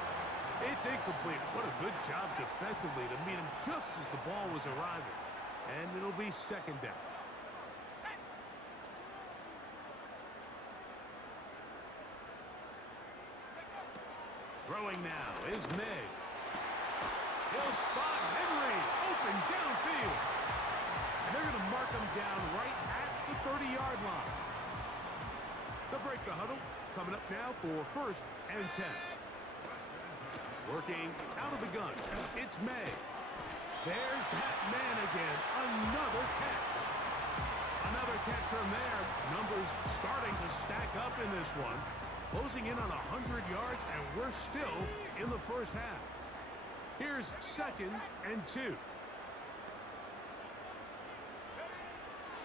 It's incomplete. What a good job defensively to meet him just as the ball was arriving. And it'll be 2nd down. Throwing now is May. He'll spot Henry open downfield. And they're going to mark him down right at the 30-yard line. They'll break the huddle. Coming up now for 1st and 10. Working out of the gun. It's May. There's that man again. Another catch. Another catch from there. Numbers starting to stack up in this one. Closing in on 100 yards, and we're still in the first half. Here's 2nd and 2.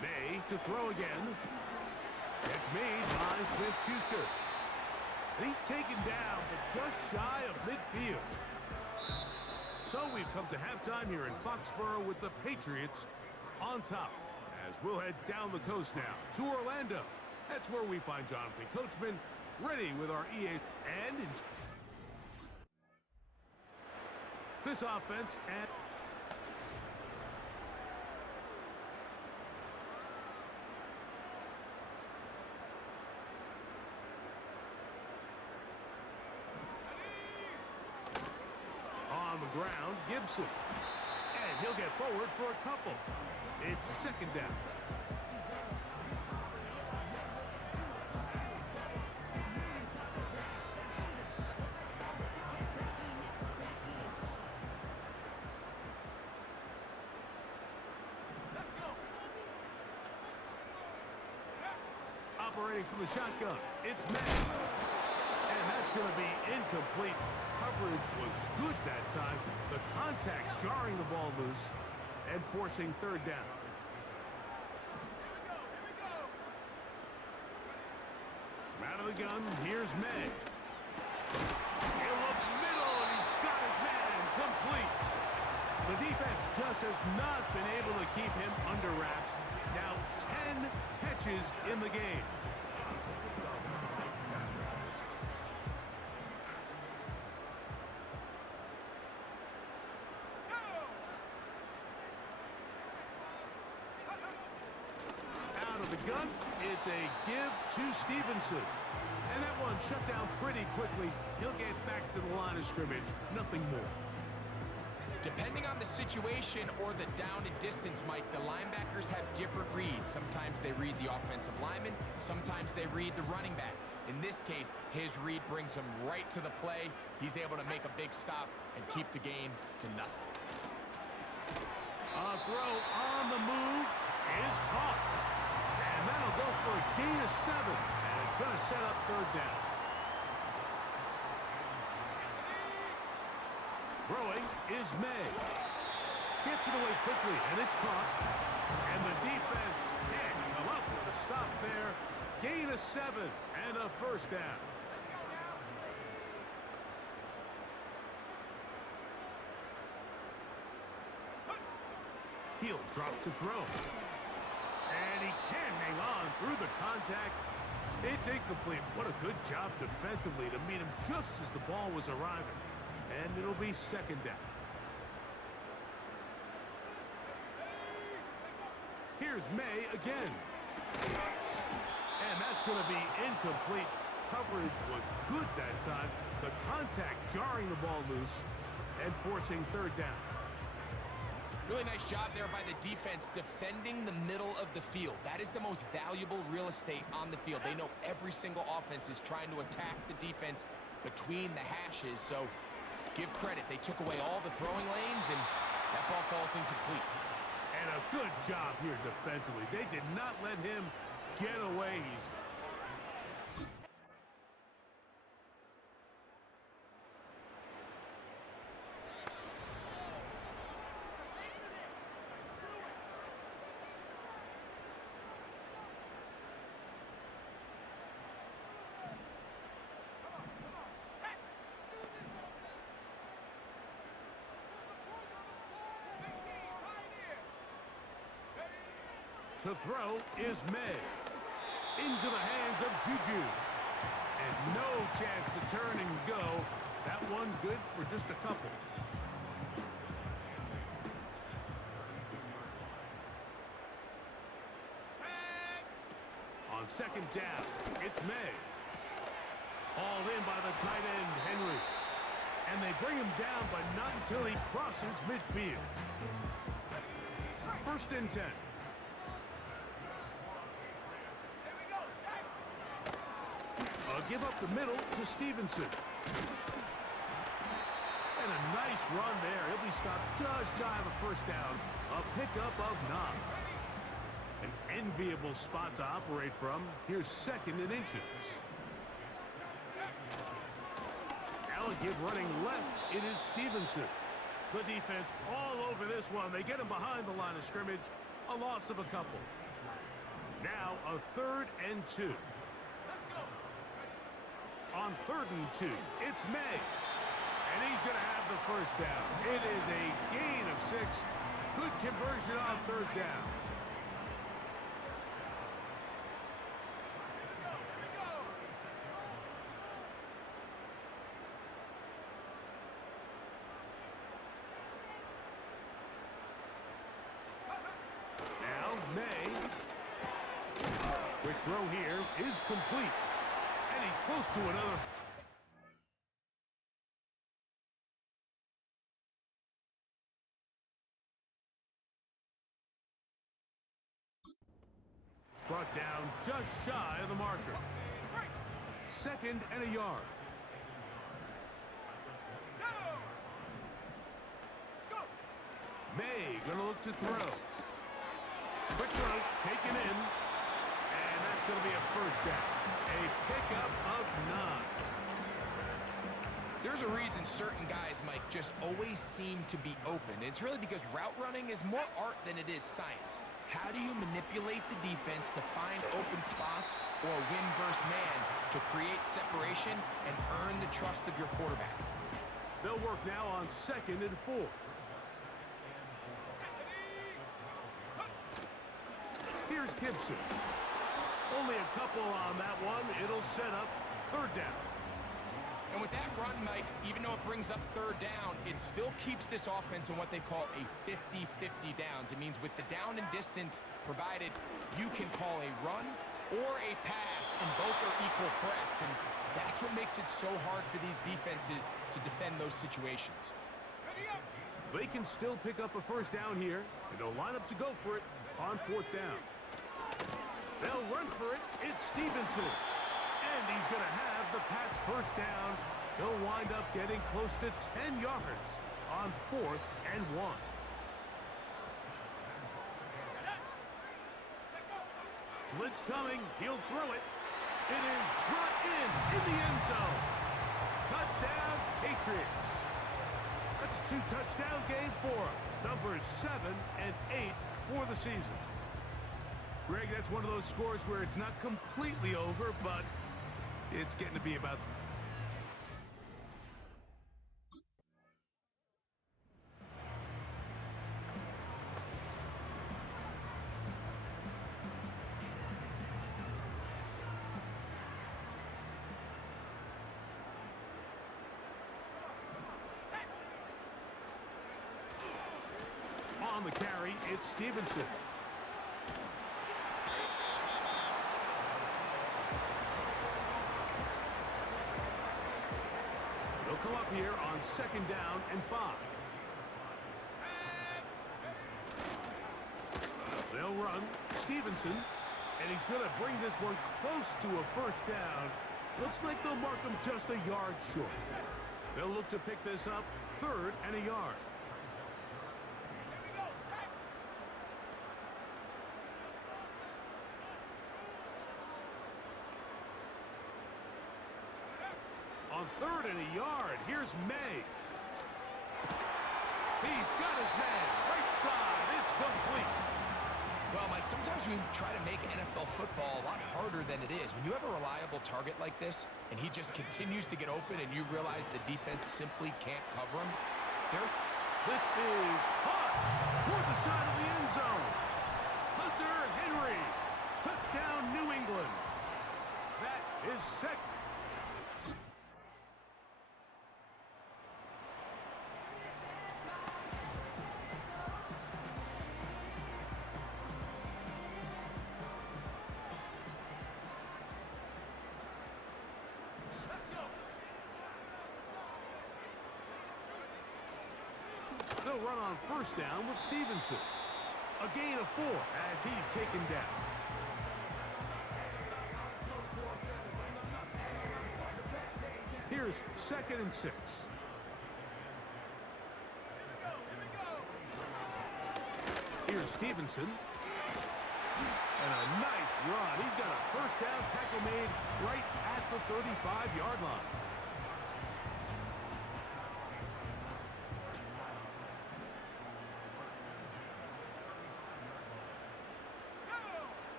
May to throw again. It's made by Smith-Schuster. And he's taken down, but just shy of midfield. So we've come to halftime here in Foxborough with the Patriots on top. As we'll head down the coast now to Orlando. That's where we find Jonathan Coachman ready with our EA. And this offense at on the ground, Gibson. And he'll get forward for a couple. It's 2nd down. Operating from the shotgun, it's Madden. And that's going to be incomplete. Coverage was good that time. The contact jarring the ball loose and forcing 3rd down. Out of the gun, here's May. He'll look middle, and he's got his man complete. The defense just has not been able to keep him under wraps. Now 10 catches in the game. Out of the gun, it's a give to Stevenson. And that one run shut down pretty quickly. He'll get back to the line of scrimmage. Nothing more. Depending on the situation or the down and distance, Mike, the linebackers have different reads. Sometimes they read the offensive lineman. Sometimes they read the running back. In this case, his read brings him right to the play. He's able to make a big stop and keep the game to nothing. A throw on the move is caught. And that'll go for a gain of 7. And it's going to set up third down. Throwing is May. Gets it away quickly, and it's caught. And the defense can't come up with a stop there. Gain of 7 and a first down. He'll drop to throw. And he can't hang on through the contact. It's incomplete. What a good job defensively to meet him just as the ball was arriving. And it'll be second down. Here's May again. And that's going to be incomplete. Coverage was good that time. The contact jarring the ball loose and forcing third down. Really nice job there by the defense defending the middle of the field. That is the most valuable real estate on the field. They know every single offense is trying to attack the defense between the hashes. So give credit. They took away all the throwing lanes, and that ball falls incomplete. And a good job here defensively. They did not let him get away. He's to throw is May. Into the hands of Juju. And no chance to turn and go. That one good for just a couple. On second down, it's May. Hauled in by the tight end, Henry. And they bring him down, but not until he crosses midfield. First and 10. Give up the middle to Stevenson. And a nice run there. He'll be stopped just shy of a first down. A pickup of 9. An enviable spot to operate from. Here's second and inches. Now a give running left. It is Stevenson. The defense all over this one. They get him behind the line of scrimmage. A loss of a couple. Now a 3rd and 2. On 3rd and 2, it's May. And he's going to have the first down. It is a gain of 6. Good conversion on 3rd down. Now May. Quick throw here is complete. And he's close to another. Brought down just shy of the marker. 2nd and a yard. May gonna look to throw. Quick throw, taken in. And that's gonna be a first down. A pickup of 9. There's a reason certain guys, Mike, just always seem to be open. It's really because route running is more art than it is science. How do you manipulate the defense to find open spots or win versus man to create separation and earn the trust of your quarterback? They'll work now on 2nd and 4. Here's Gibson. Only a couple on that one. It'll set up 3rd down. And with that run, Mike, even though it brings up 3rd down, it still keeps this offense in what they call a 50-50 downs. It means with the down and distance provided, you can call a run or a pass, and both are equal threats. And That's what makes it so hard for these defenses to defend those situations. They can still pick up a first down here, and they'll line up to go for it on fourth down. They'll run for it. It's Stevenson. And he's going to have the Pats first down. He'll wind up getting close to 10 yards on 4th and 1. Blitz coming. He'll throw it. It is brought in the end zone. Touchdown, Patriots. That's a 2-touchdown game for him. Numbers 7 and 8 for the season. Greg, that's one of those scores where it's not completely over, but it's getting to be about. On the carry, it's Stevenson. They'll come up here on 2nd down and 5. They'll run. Stevenson. And he's going to bring this one close to a first down. Looks like they'll mark him just a yard short. They'll look to pick this up 3rd and a yard. On 3rd and a yard, here's May. He's got his man. Right side, it's complete. Well, Mike, sometimes we try to make NFL football a lot harder than it is. When you have a reliable target like this, and he just continues to get open, and you realize the defense simply can't cover him, this is hot toward the side of the end zone. Hunter Henry. Touchdown, New England. That is second. They'll run on 1st down with Stevenson. A gain of 4 as he's taken down. Here's 2nd and 6. Here's Stevenson. And a nice run. He's got a first down tackle made right at the 35-yard line.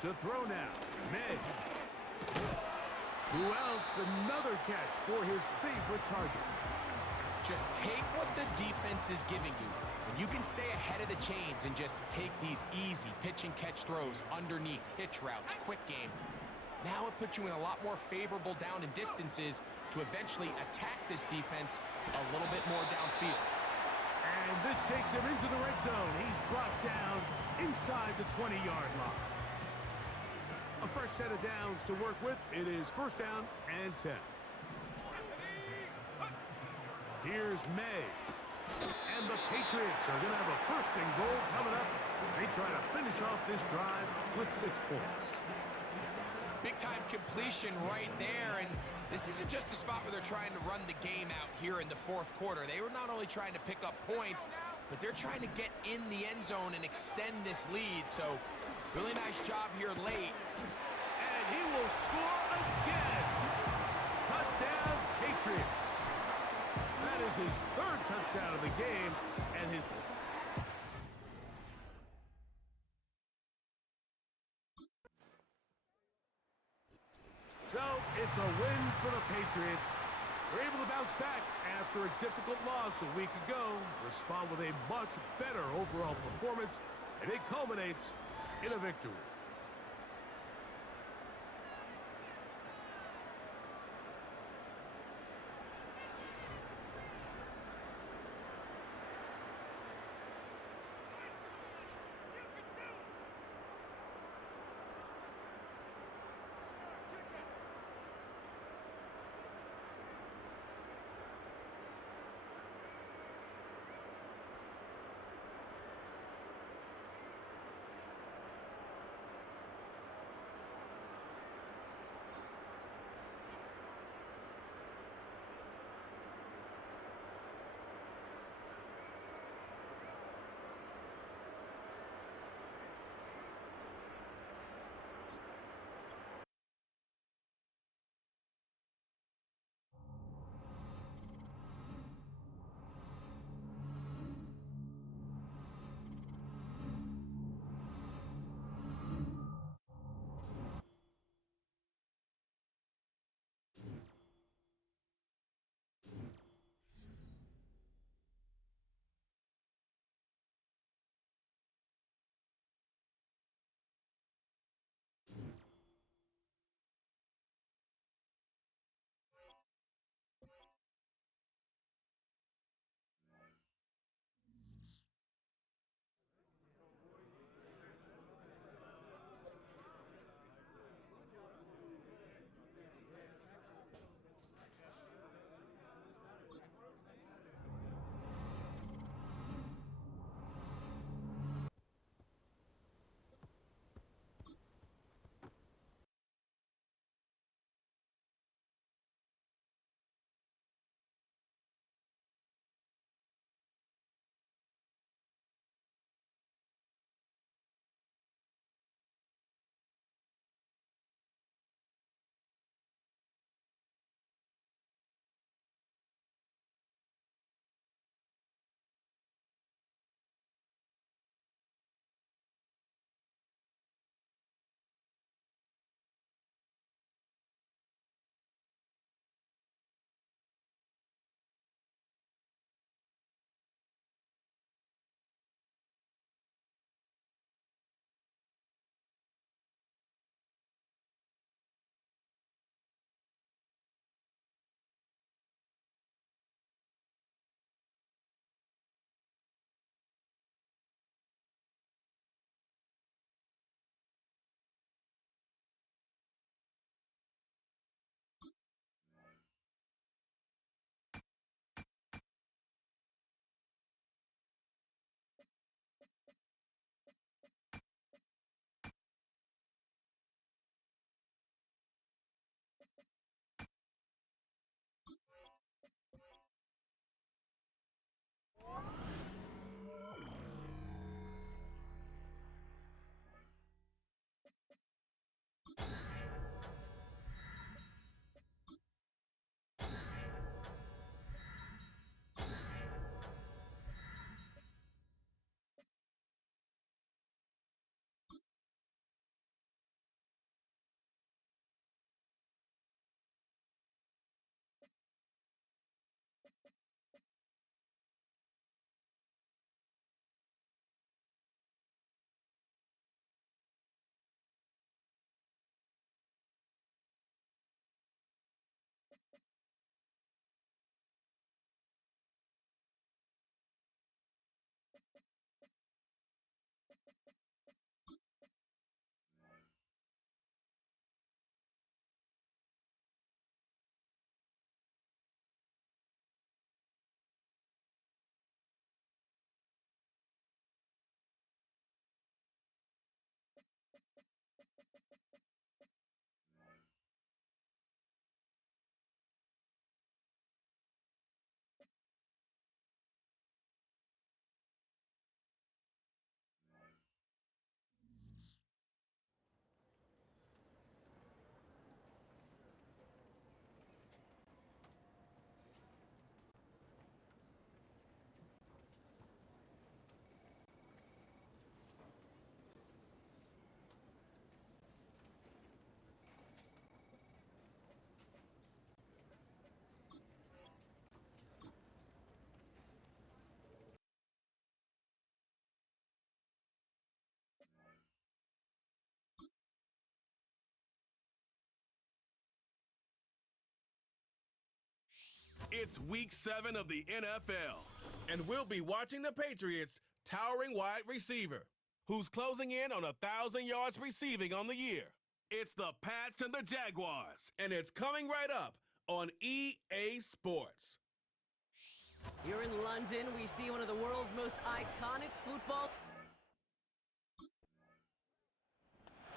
To throw now, May. Who else? Another catch for his favorite target. just take what the defense is giving you. When you can stay ahead of the chains and just take these easy pitch and catch throws underneath, hitch routes, quick game, now it puts you in a lot more favorable down and distances to eventually attack this defense a little bit more downfield. And this takes him into the red zone. He's brought down inside the 20-yard line. A fresh set of downs to work with. It is first down and 10. Here's May. And the Patriots are going to have a first and goal coming up. They try to finish off this drive with 6 points. Big-time completion right there, and this isn't just a spot where they're trying to run the game out here in the fourth quarter. They were not only trying to pick up points, but they're trying to get in the end zone and extend this lead. So, really nice job here late. And he will score again. Touchdown, Patriots. That is his 3rd touchdown of the game, and his... So, it's a win for the Patriots. They're able to bounce back after a difficult loss a week ago, respond with a much better overall performance, and it culminates in a victory. It's week 7 of the NFL, and we'll be watching the Patriots' towering wide receiver, who's closing in on 1,000 yards receiving on the year. It's the Pats and the Jaguars, and it's coming right up on EA Sports. Here in London, we see one of the world's most iconic football.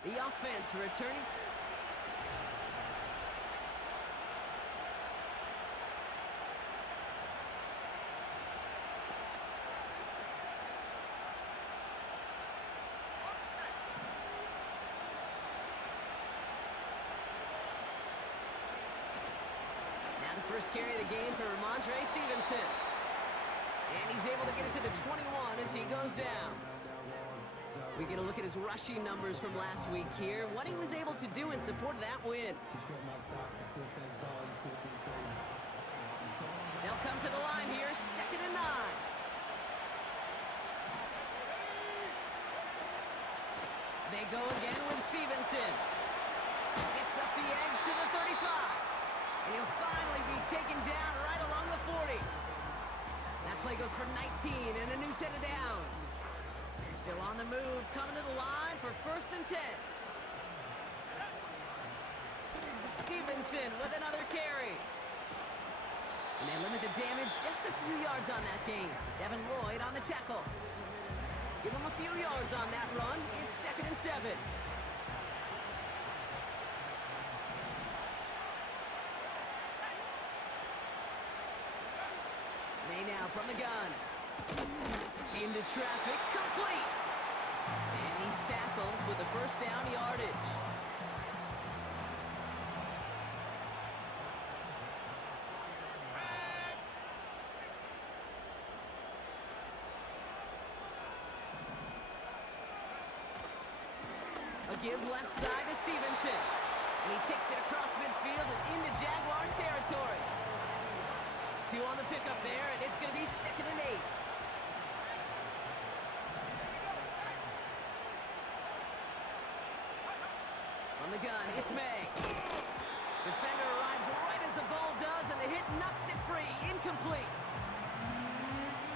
The offense returning. Now the first carry of the game for Ramondre Stevenson. And he's able to get it to the 21 as he goes down. We get a look at his rushing numbers from last week here, what he was able to do in support of that win. They'll come to the line here, 2nd and 9. They go again with Stevenson. Gets up the edge to the 35. And he'll finally be taken down right along the 40. That play goes for 19 and a new set of downs. Still on the move, coming to the line for 1st and 10. Stevenson with another carry. And they limit the damage, just a few yards on that gain. Devin Lloyd on the tackle. Give him a few yards on that run. It's 2nd and 7. May now from the gun. Into traffic, complete. And he's tackled with the 1st down yardage. A give left side to Stevenson. And he takes it across midfield and into Jaguars territory. 2 on the pickup there, and it's going to be 2nd and 8. On the gun, it's May. Defender arrives right as the ball does, and the hit knocks it free. Incomplete.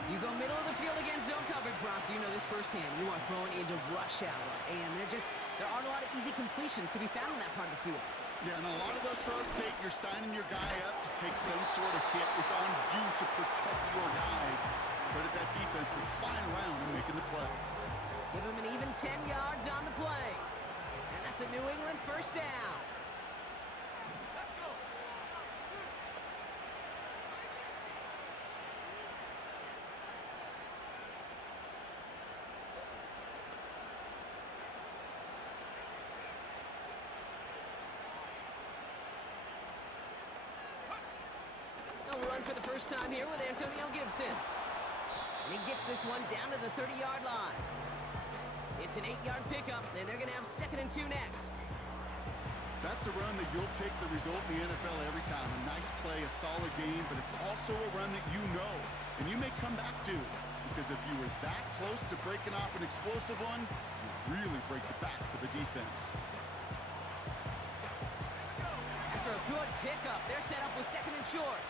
You go middle of the field against zone coverage, Brock. You know this firsthand. You are throwing into rush hour, and there aren't a lot of easy completions to be found in that part of the field. Yeah, and a lot of those throws, Kate, you're signing your guy up to take some sort of hit. It's on you to protect your guys. Credit that defense for flying around and making the play. Give him an even 10 yards on the play. And that's a New England 1st down. They'll run for the first time here with Antonio Gibson. And he gets this one down to the 30-yard line. It's an 8-yard pickup, and they're going to have 2nd and 2 next. That's a run that you'll take the result in the NFL every time. A nice play, a solid game, but it's also a run that you know, and you may come back to. Because if you were that close to breaking off an explosive one, you really break the backs of a defense. After a good pickup, they're set up with 2nd and short.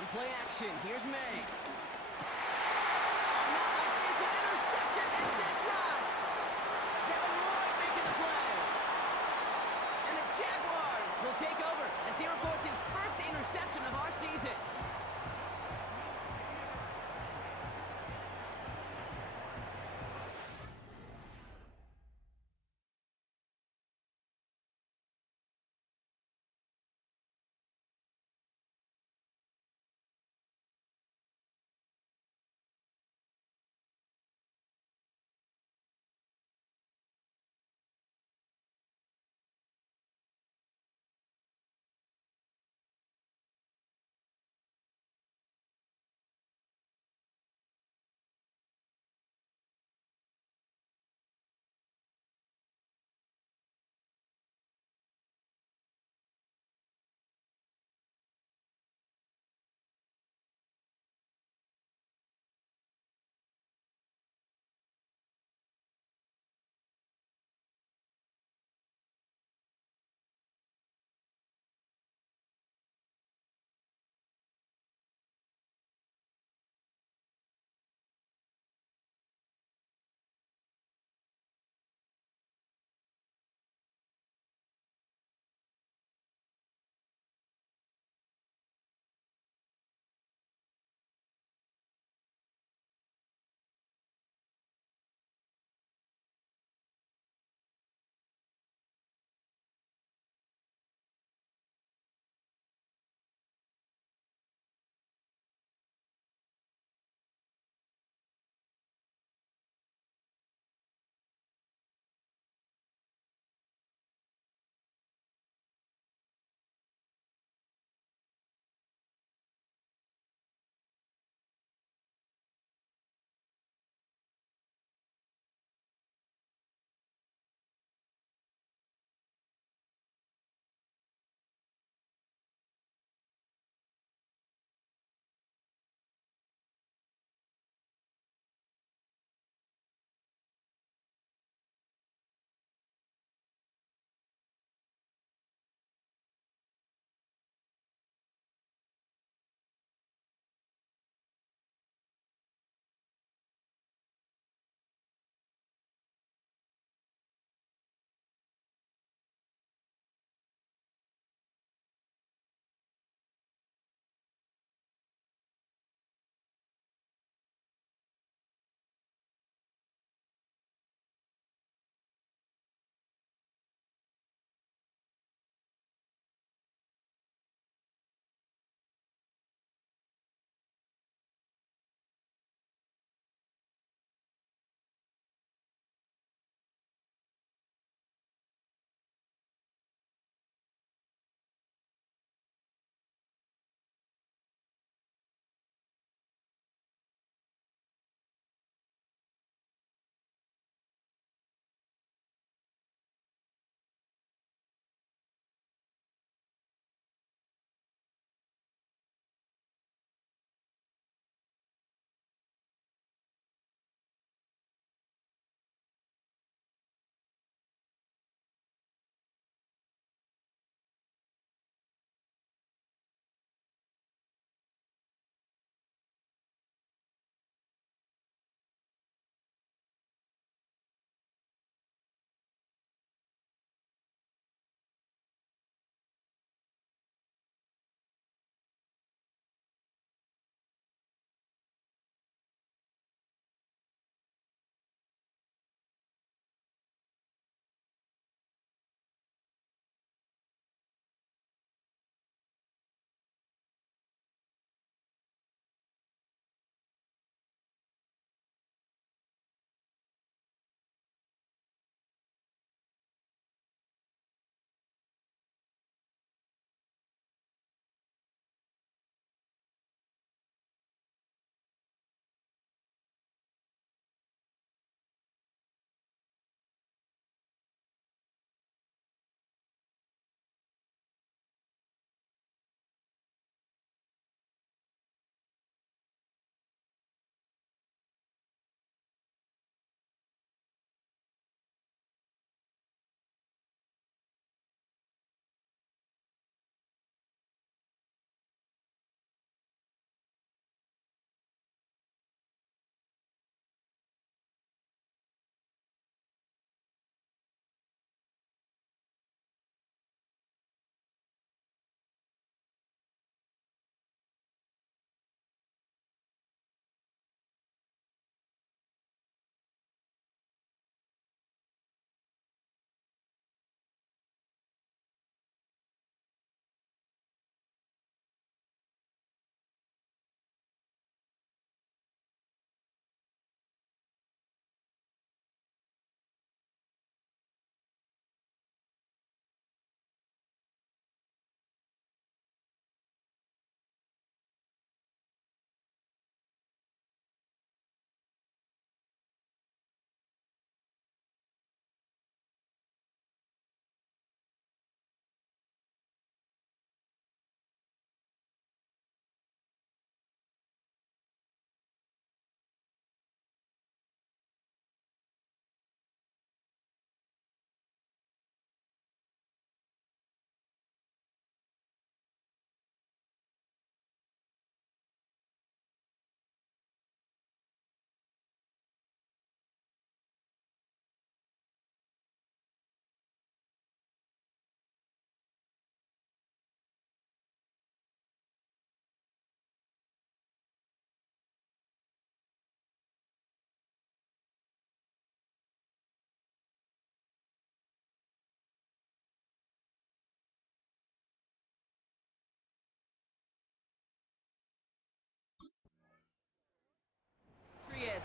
On play action, here's May. Oh, not like this, an interception ends that drive. Devin Lloyd making the play. And the Jaguars will take over as he reports his first interception of our season.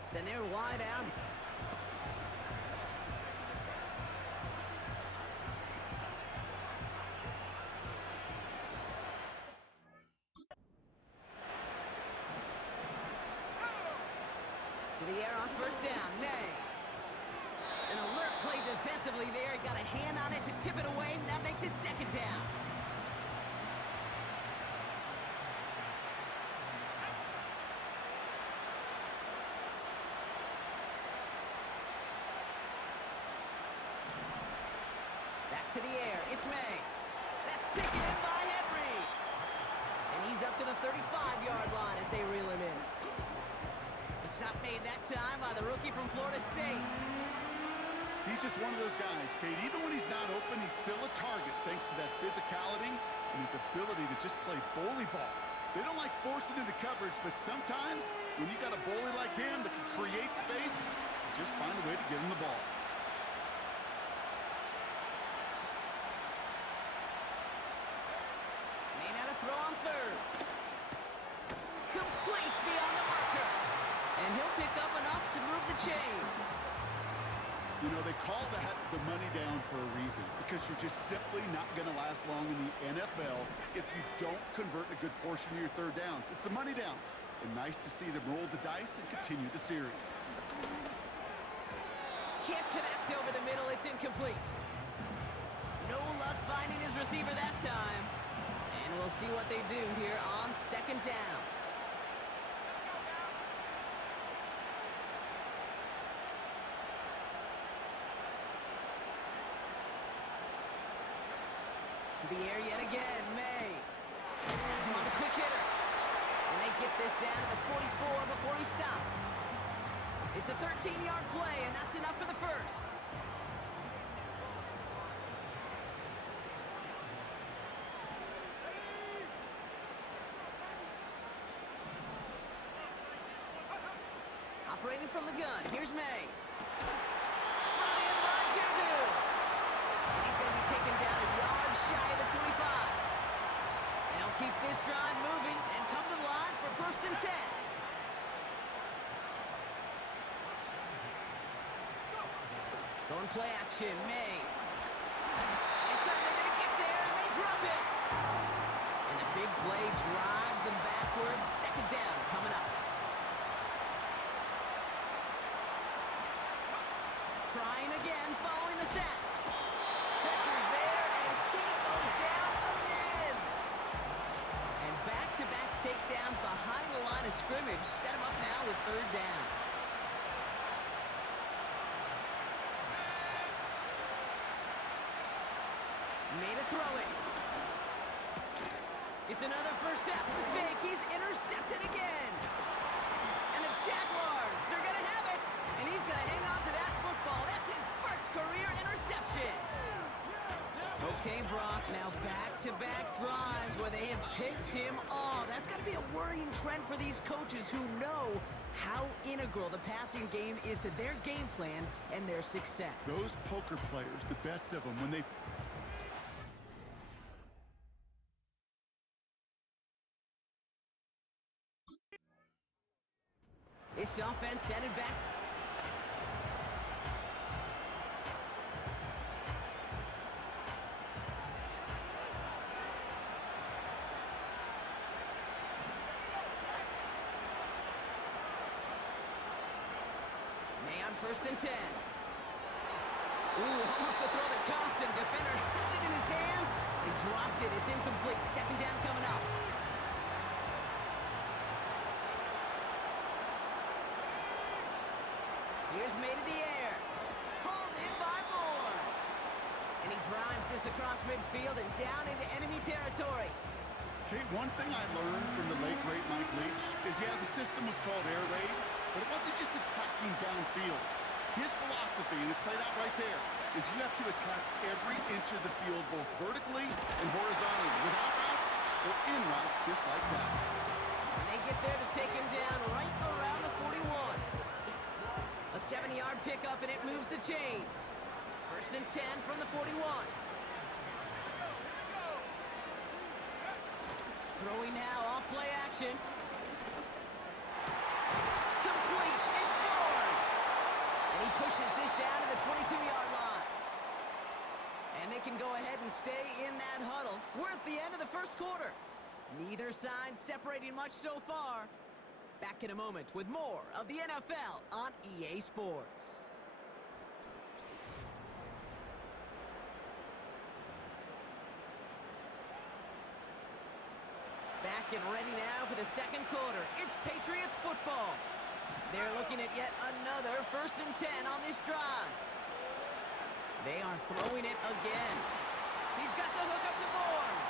blitz, and they're wide out. To the air on first down, May. An alert play defensively there. Got a hand on it to tip it away, and that makes it second down. Back to the air, it's May. That's taken in by Henry. And he's up to the 35-yard line as they reel him in. The stop made that time by the rookie from Florida State. He's just one of those guys, Kate. Even when he's not open, he's still a target thanks to that physicality and his ability to just play bully ball. They don't like forcing into coverage, but sometimes when you got a bully like him that can create space, just find a way to get him the ball. May not a throw on third. Complete beyond the marker. And he'll pick up enough to move the chains. You know, they call that the money down for a reason, because you're just simply not going to last long in the NFL if you don't convert a good portion of your third downs. It's the money down. And nice to see them roll the dice and continue the series. Can't connect over the middle. It's incomplete. No luck finding his receiver that time. And we'll see what they do here on second down. To the air yet again, May. Has him on the quick hitter. And they get this down to the 44 before he stopped. It's a 13-yard play, and that's enough for the first. Operating from the gun, here's May. Brought in by Juju. And he's going to be taken down a yard shy of the 25. They'll keep this drive moving and come to the line for first and 10. Going play action, May. This time they're going to get there, and they drop it. And the big play drives them backwards. Second down coming up. Trying again, following the sack. Pressure's there, and he goes down again. And back-to-back takedowns behind the line of scrimmage set him up now with third down. Made a throw it. It's another first half mistake. He's intercepted again. And the Jaguars are going to have it. And he's going to hang on to that football. That's his first career interception. Okay, Brock, now back-to-back drives where they have picked him off. That's got to be a worrying trend for these coaches who know how integral the passing game is to their game plan and their success. Those poker players, the best of them, when they... This offense headed back. May on first and 10. Ooh, almost a throw that cost him. Defender had it in his hands. He dropped it. It's incomplete. Second down coming up. Here's May to the air. Hauled in by Moore. And he drives this across midfield and down into enemy territory. Kate, one thing I learned from the late, great Mike Leach is, yeah, the system was called air raid, but it wasn't just attacking downfield. His philosophy, and it played out right there, is you have to attack every inch of the field, both vertically and horizontally, without routes or in routes, just like that. And they get there to take him down right around the 41. A 7-yard pickup, and it moves the chains. First and 10 from the 41. Throwing now off play action. Complete. It's Moore. Pushes this down to the 22-yard line. And they can go ahead and stay in that huddle. We're at the end of the first quarter. Neither side separating much so far. Back in a moment with more of the NFL on EA Sports. Back and ready now for the second quarter. It's Patriots football. They're looking at yet another 1st and 10 on this drive. They are throwing it again. He's got the hook up to Bourne.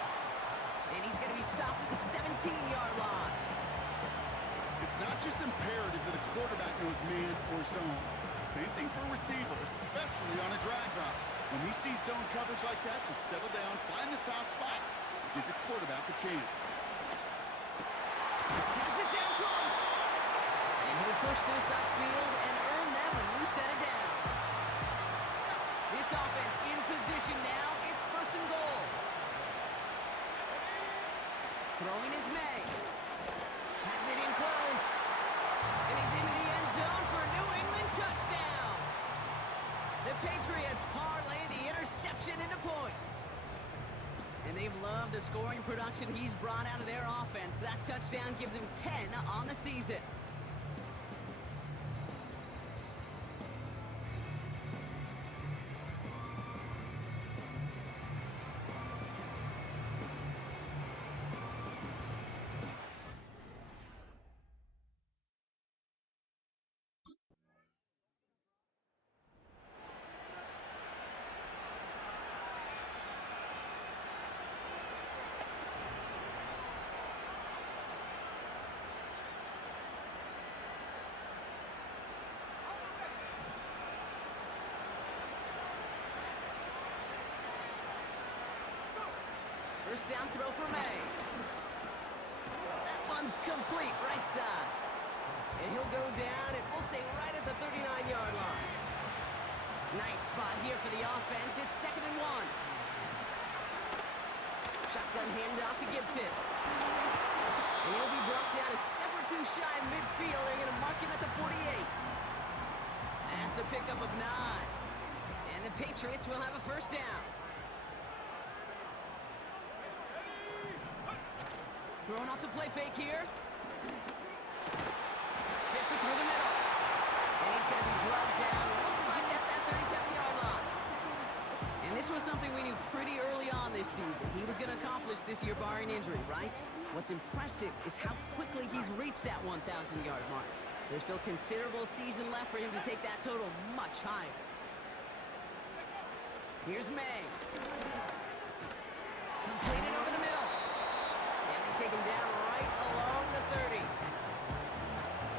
And he's going to be stopped at the 17-yard line. It's not just imperative that a quarterback knows man or zone. Same thing for a receiver, especially on a drag route. When he sees zone coverage like that, just settle down, find the soft spot, give your quarterback a chance. Has it down close. And he'll push this upfield and earn them a new set of downs. This offense in position now. It's 1st and goal. Throwing is May. Has it in close. And he's into the end zone for a New England touchdown. The Patriots parlay the interception into points. And they've loved the scoring production he's brought out of their offense. That touchdown gives him 10 on the season. First down throw for May. That one's complete, right side. And he'll go down, and we'll say right at the 39-yard line. Nice spot here for the offense. It's 2nd and 1. Shotgun handoff to Gibson. And he'll be brought down a step or two shy of midfield. They're going to mark him at the 48. That's a pickup of 9. And the Patriots will have a first down. Throwing off the play fake here. Fits it through the middle. And he's going to be drugged down. Looks like at that 37-yard line. And this was something we knew pretty early on this season. He was going to accomplish this year barring injury, right? What's impressive is how quickly he's reached that 1,000-yard mark. There's still considerable season left for him to take that total much higher. Here's May. Completed over the middle. Take him down right along the 30.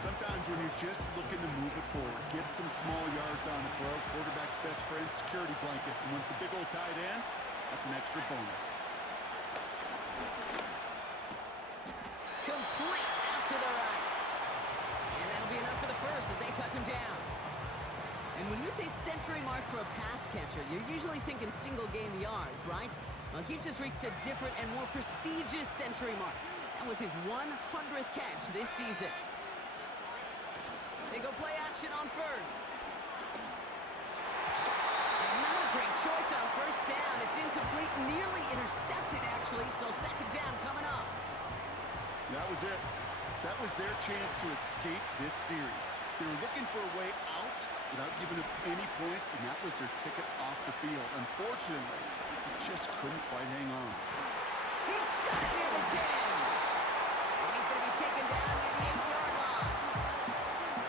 Sometimes when you're just looking to move it forward, get some small yards on the throw, quarterback's best friend, security blanket. And when it's a big old tight end, that's an extra bonus. Complete out to the right. And that'll be enough for the first as they touch him down. And when you say century mark for a pass catcher, you're usually thinking single game yards, right? Well, he's just reached a different and more prestigious century mark. That was his 100th catch this season. They go play action on first. And not a great choice on first down. It's incomplete, nearly intercepted, actually, so 2nd down coming up. That was it. That was their chance to escape this series. They were looking for a way out without giving up any points, and that was their ticket off the field. Unfortunately, he just couldn't quite hang on. He's got it near the 10. And he's going to be taken down near the 8-yard line.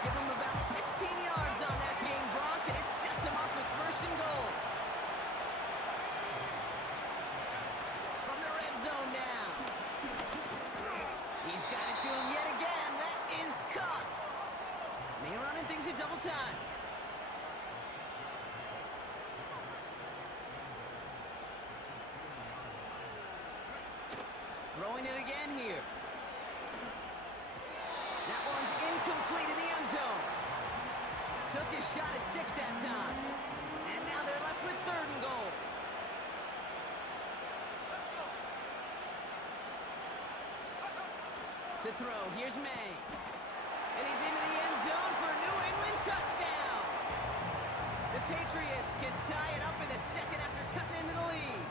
Give him about 16 yards on that game, Brock, and it sets him up with 1st and goal. From the red zone now. He's got it to him yet again. That is caught. And they're running things at double time. Throwing it again here. That one's incomplete in the end zone. Took his shot at 6 that time. And now they're left with 3rd and goal. To throw, here's May. And he's into the end zone for a New England touchdown. The Patriots can tie it up in the second after cutting into the lead.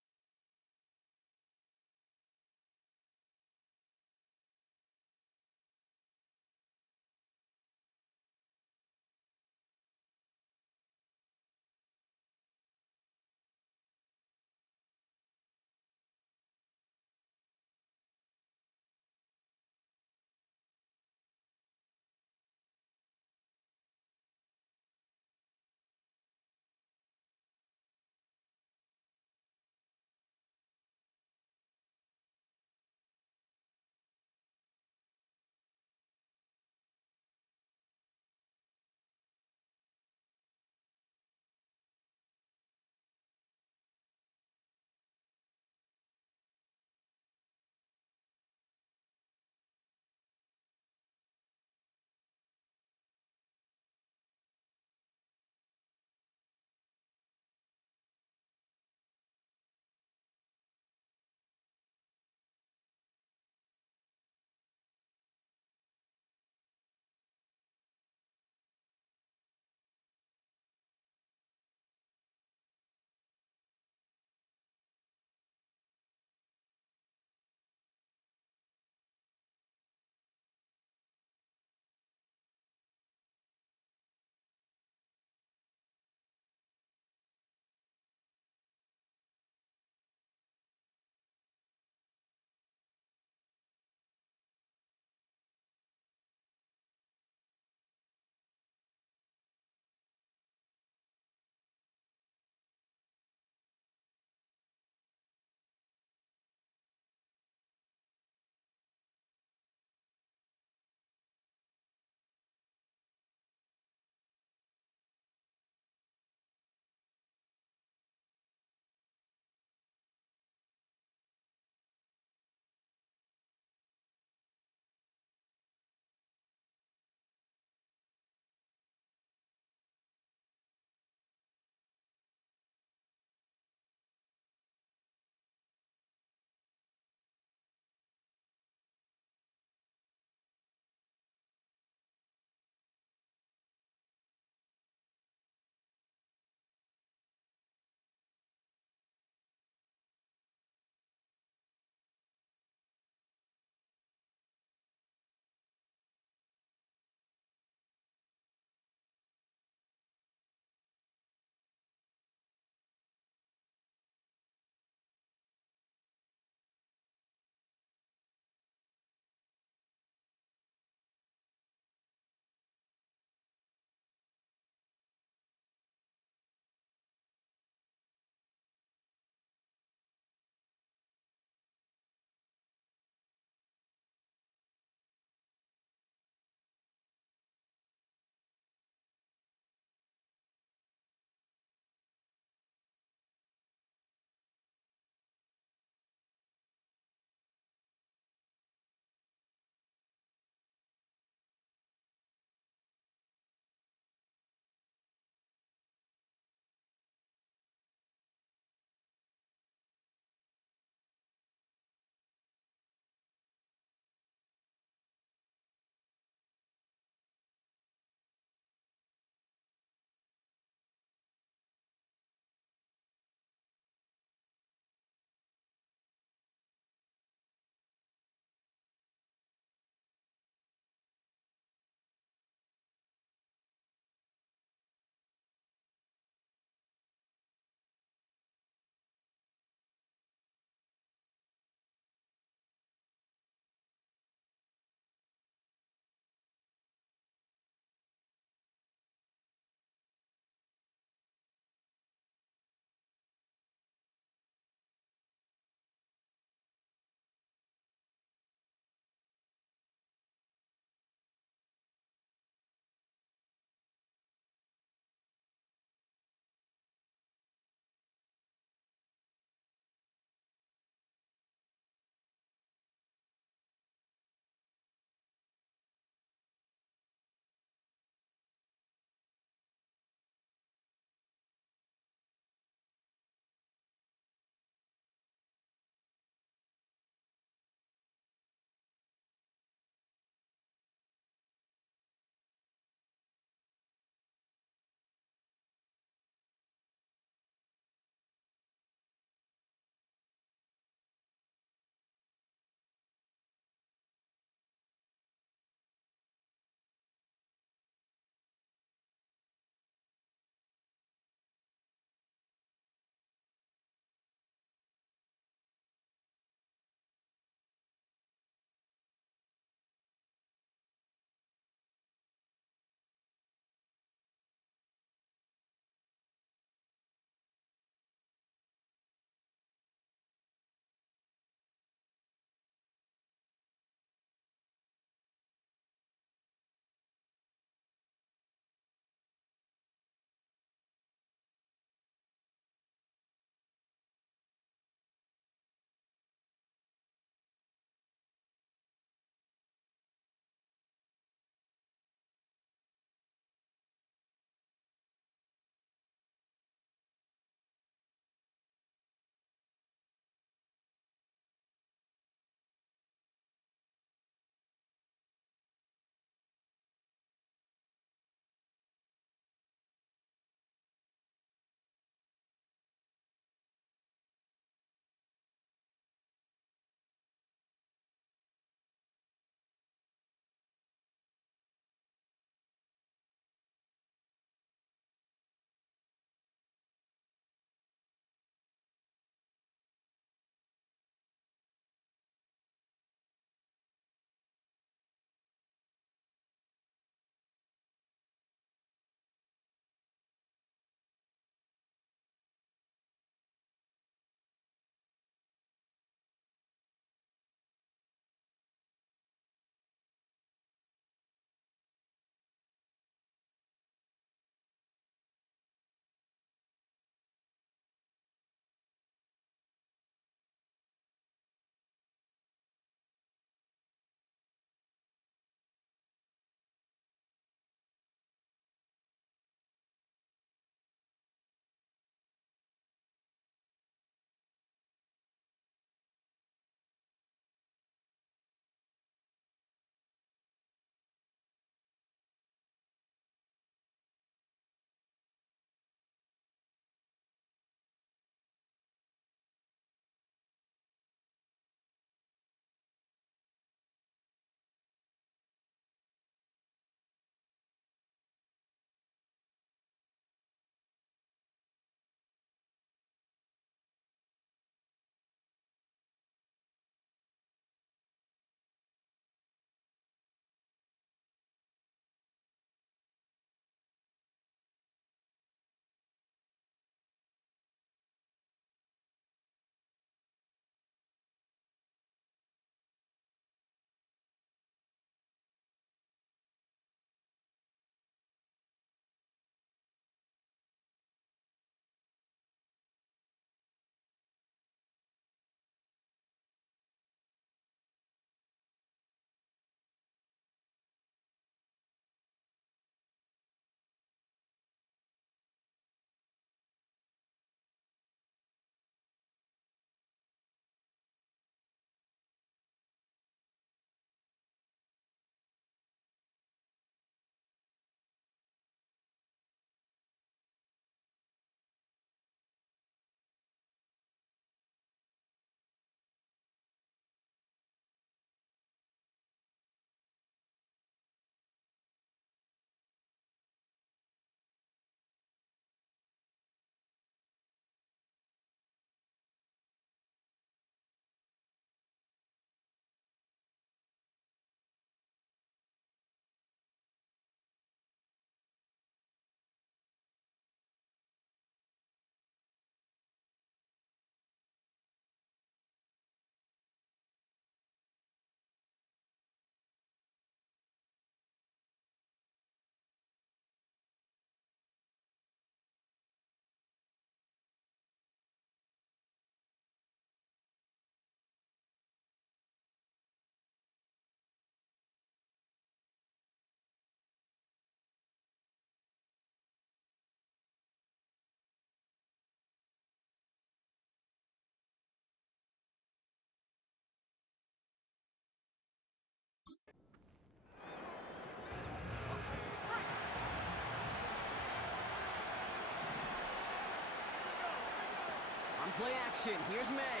play action. Here's May.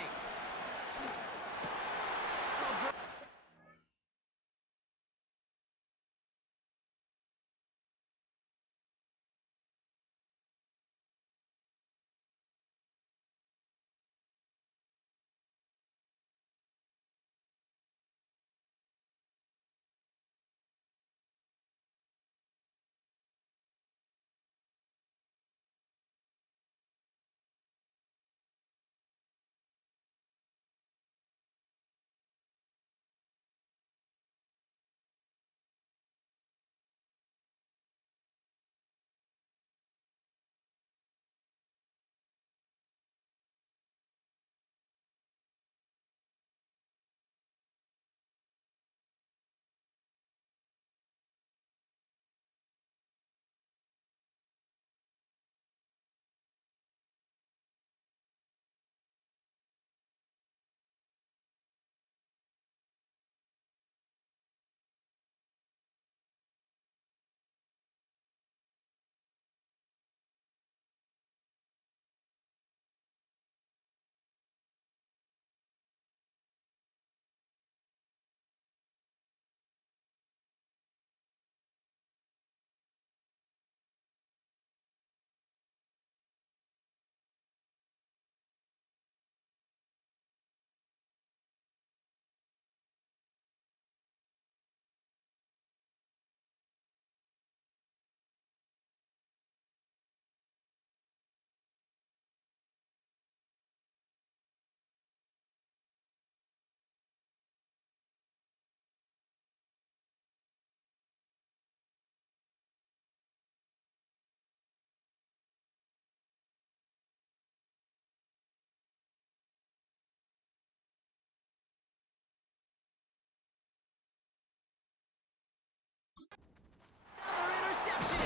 Another interception.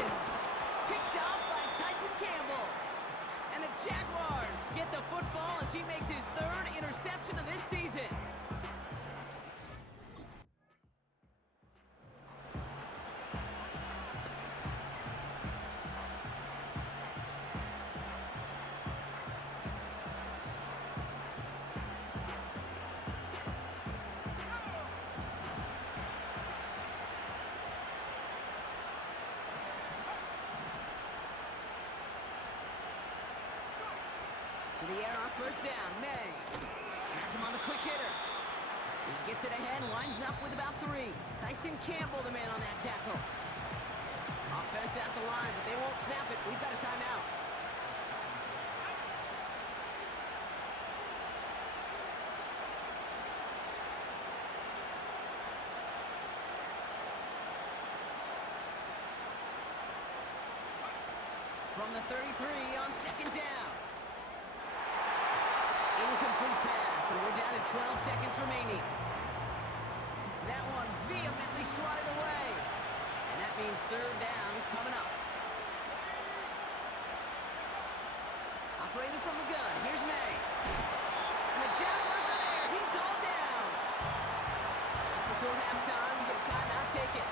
Picked off by Tyson Campbell. And the Jaguars get the football as he makes his third interception of this season. To the air on first down, May. Has him on the quick hitter. He gets it ahead, lines up with about 3. Tyson Campbell, the man on that tackle. Offense at the line, but they won't snap it. We've got a timeout. From the 33 on second down. Incomplete pass, and we're down to 12 seconds remaining. That one vehemently swatted away. And that means third down coming up. Operating from the gun, here's May. And the Jaguars are there. He's all down. Just before halftime, you get a timeout, take it.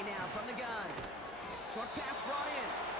May now from the gun. Short pass brought in.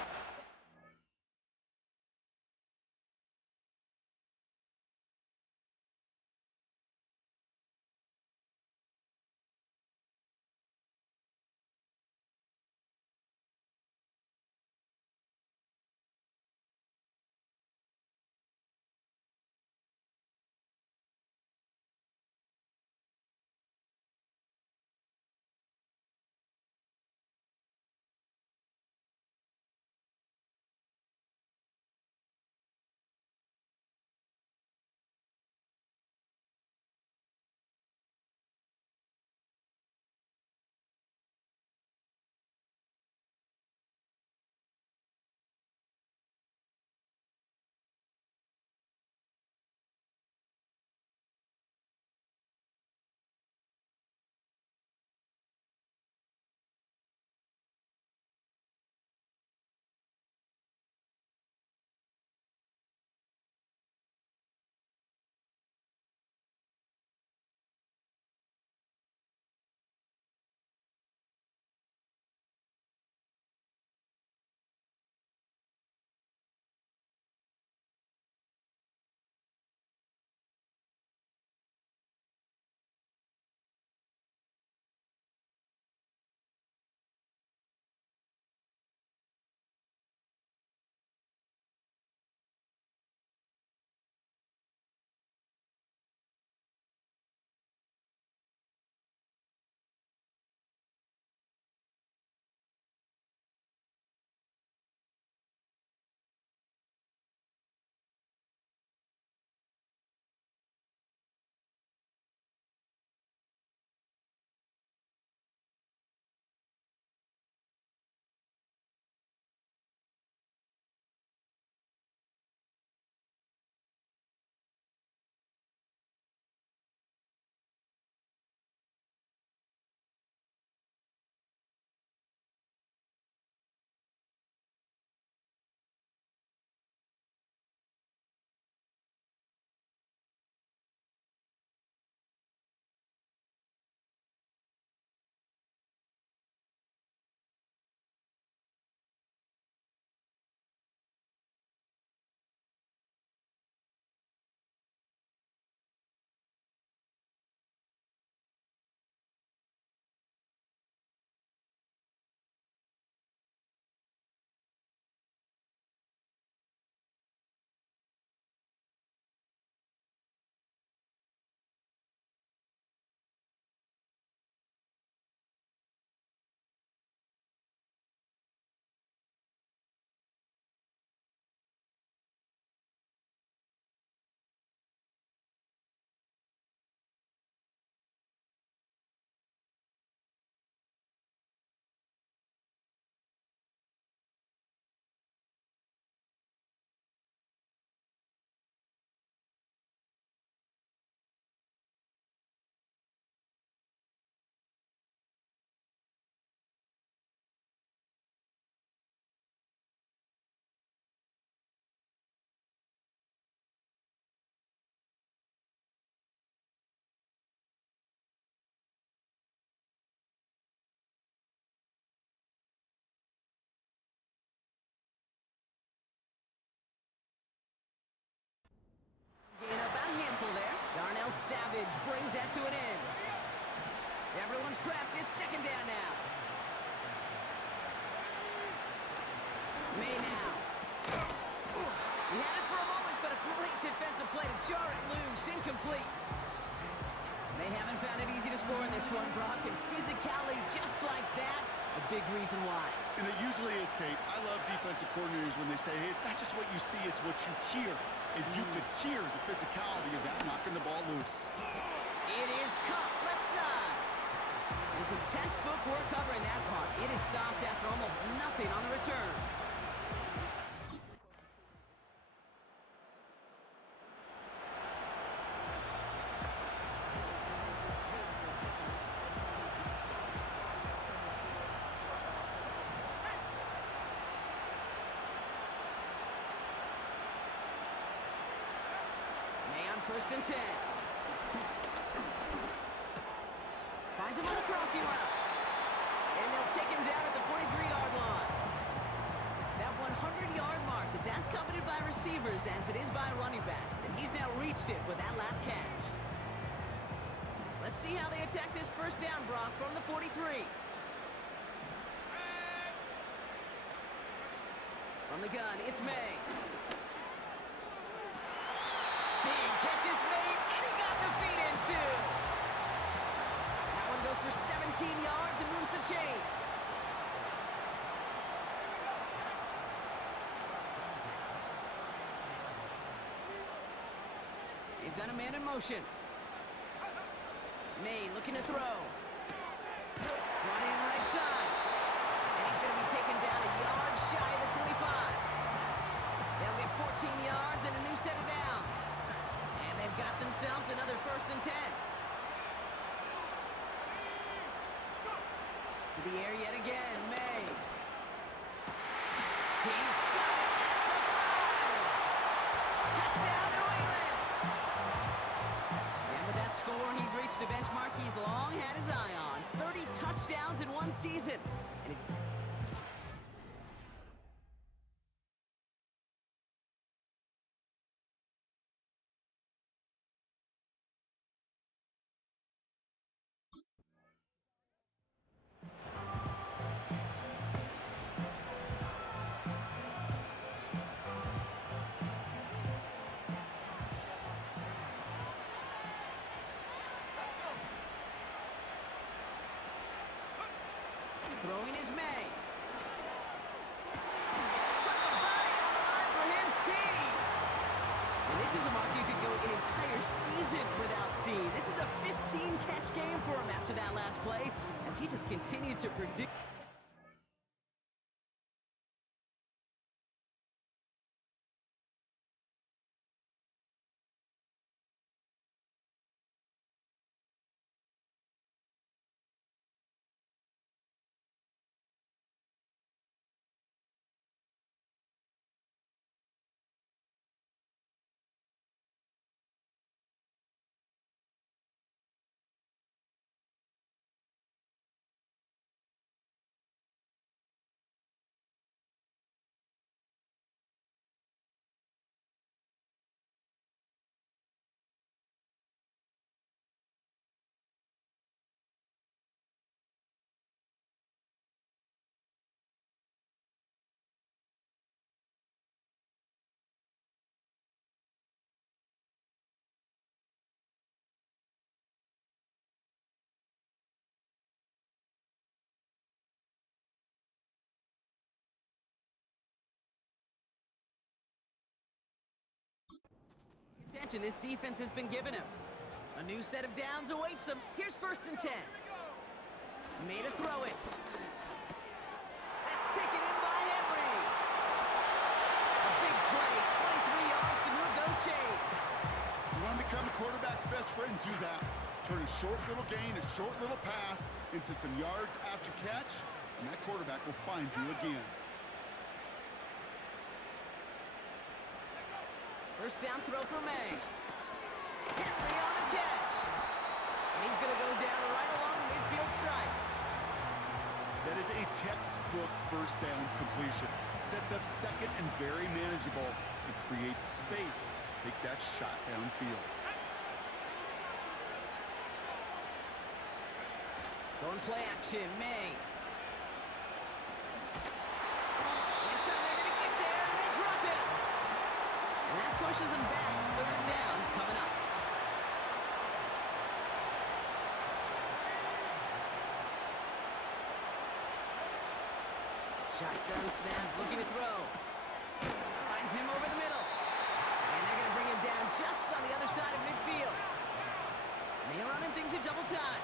Gain about a handful there. Darnell Savage brings that to an end. Everyone's prepped. It's second down now. May now. He had it for a moment, but a great defensive play to jar it loose. Incomplete. They haven't found it easy to score in this one, Brock, and physicality just like that, a big reason why. And it usually is, Kate. I love defensive coordinators when they say, hey, it's not just what you see, it's what you hear. And you could hear the physicality of that knocking the ball loose. It is caught left side. And some textbook work covering that part. It is stopped after almost nothing on the return. First and 10. Finds him on the crossing route. And they'll take him down at the 43-yard line. That 100-yard mark, it's as coveted by receivers as it is by running backs, and he's now reached it with that last catch. Let's see how they attack this first down, Brock, from the 43. From the gun, it's May. Big catch is made, and he got the feet in, too. That one goes for 17 yards and moves the chains. They've got a man in motion. May looking to throw. Brought in right side. And he's going to be taken down a yard shy of the 25. They'll get 14 yards and a new set of downs. And they've got themselves another 1st and 10. To the air yet again, May. He's got it at the 5. Touchdown, New England. And with that score, he's reached a benchmark he's long had his eye on. 30 touchdowns in one season. And he's... Throwing is May. Put the body on the line for his team. And this is a mark you could go an entire season without seeing. This is a 15-catch game for him after that last play, as he just continues to produce. Attention this defense has been given him. A new set of downs awaits him. Here's 1st and 10. Made to throw it. That's taken in by Henry. A big play, 23 yards to move those chains. You want to become a quarterback's best friend? Do that. Turn a short little gain, a short little pass into some yards after catch, and that quarterback will find you again. First down throw for May. Henry on the catch. And he's going to go down right along the midfield stripe. That is a textbook first down completion. Sets up second and very manageable and creates space to take that shot downfield. Going play action, May. This time they're going to get there and they drop it. And that pushes them back. 3rd down coming up. Shotgun snap, looking to throw. Finds him over the middle. And they're going to bring him down just on the other side of midfield. And they're running things at double time.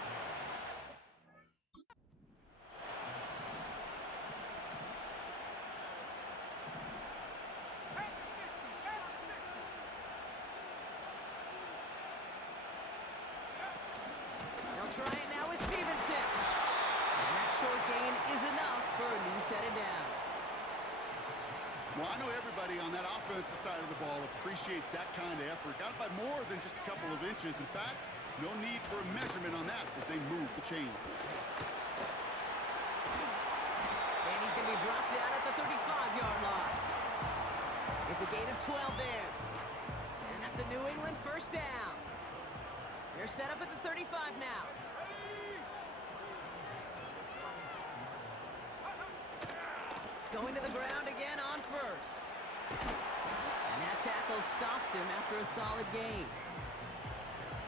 Try it now with Stevenson. And that short gain is enough for a new set of downs. Well, I know everybody on that offensive side of the ball appreciates that kind of effort. Got it by more than just a couple of inches. In fact, no need for a measurement on that as they move the chains. touchdown at the 35-yard line. It's a gain of 12 there. And that's a New England first down. They're set up at the 35 now. Going to the ground again on first. And that tackle stops him after a solid gain.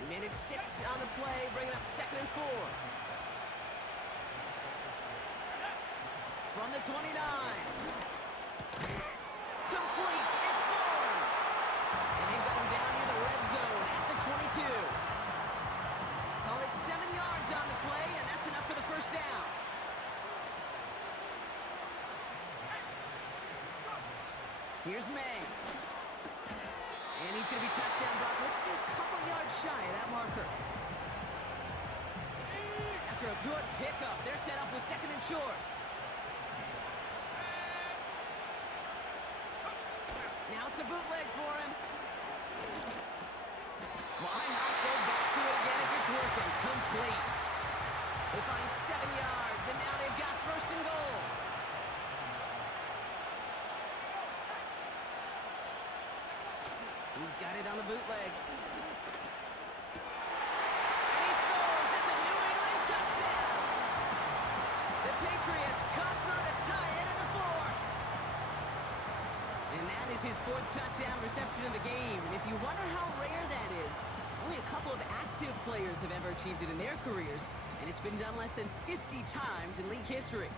He made it 6 on the play, bringing up 2nd and 4. From the 29. Complete. It's Bourne. And they've got him down near the red zone at the 22. Call it 7 yards on the play, and that's enough for the first down. Here's May. And he's going to be touchdown block. Looks to be a couple yards shy of that marker. After a good pickup, they're set up with 2nd and short. Now it's a bootleg for him. Why not go back to it again if it's working? Complete. They find 7 yards, and now they've got 1st and goal. He's got it on the bootleg. And he scores. It's a New England touchdown. The Patriots come through to tie it in the 4th. And that is his 4th touchdown reception of the game. And if you wonder how rare that is, only a couple of active players have ever achieved it in their careers, and it's been done less than 50 times in league history.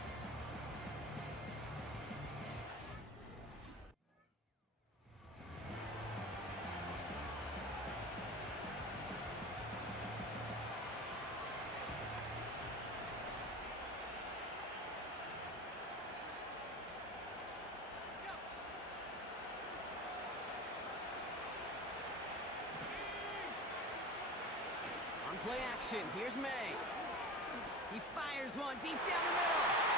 On play action, here's May. He fires one deep down the middle.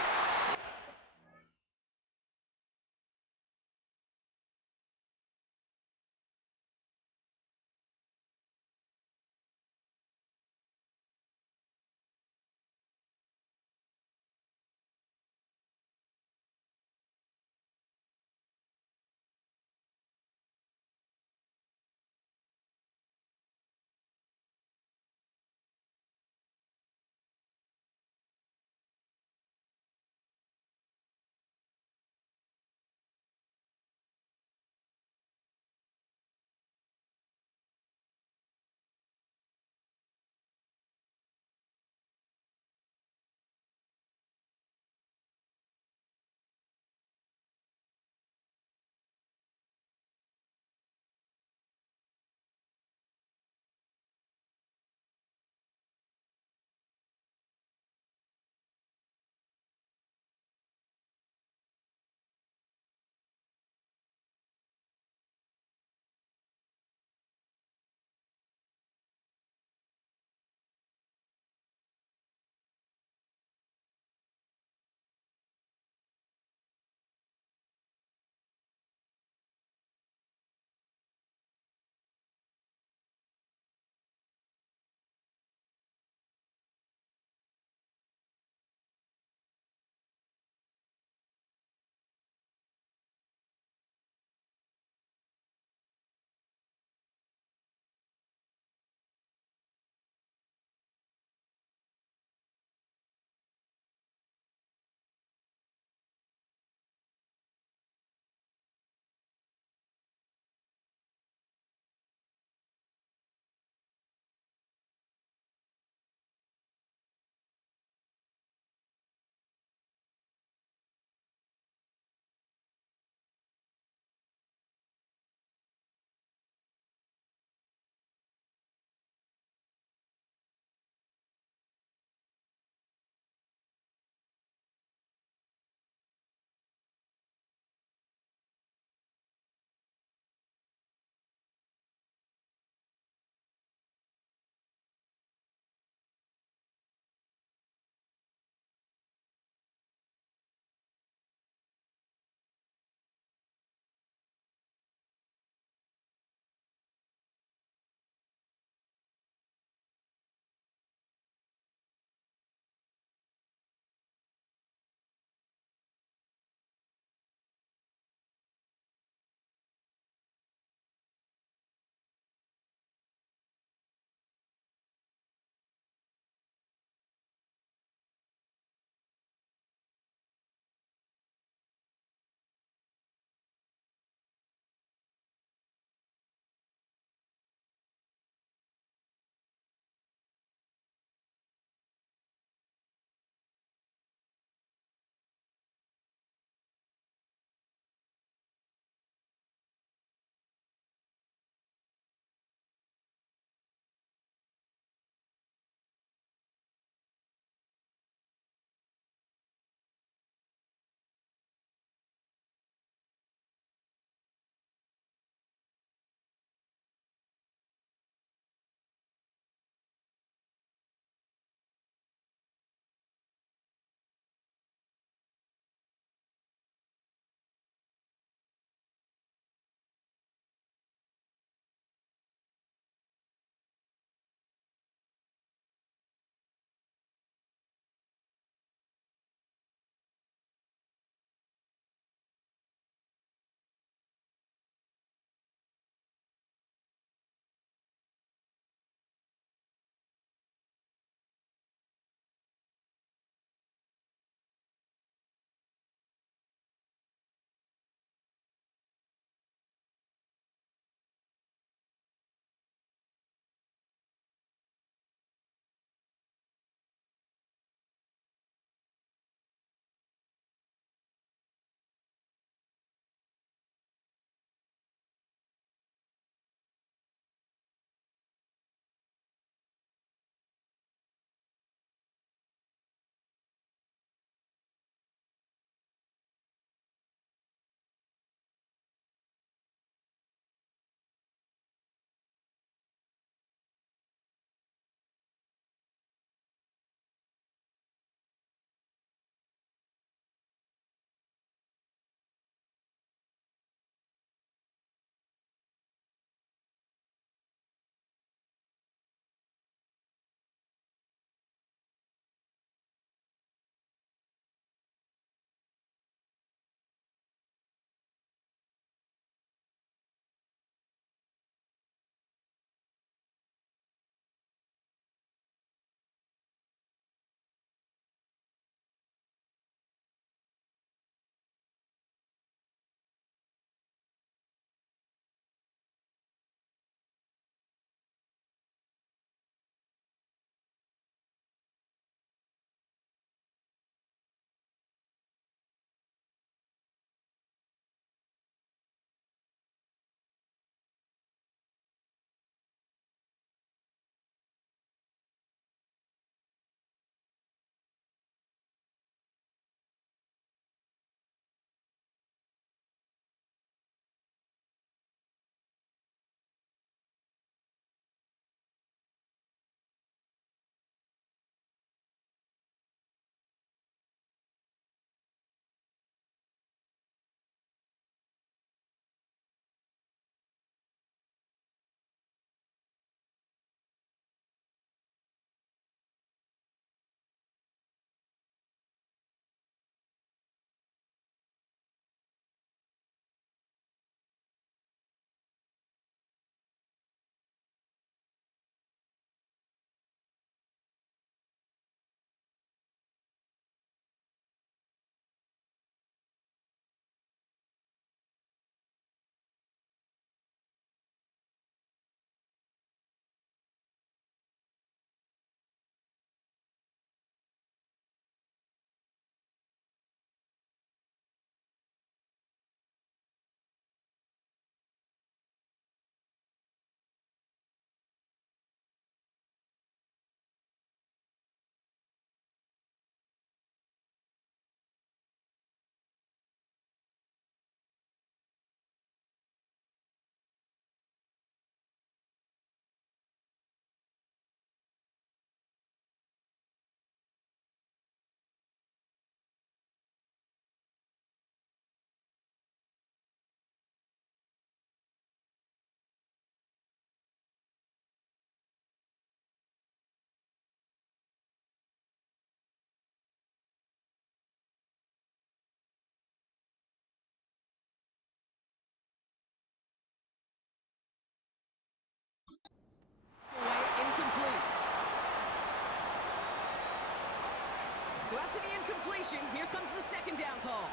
action. Here comes the second down call.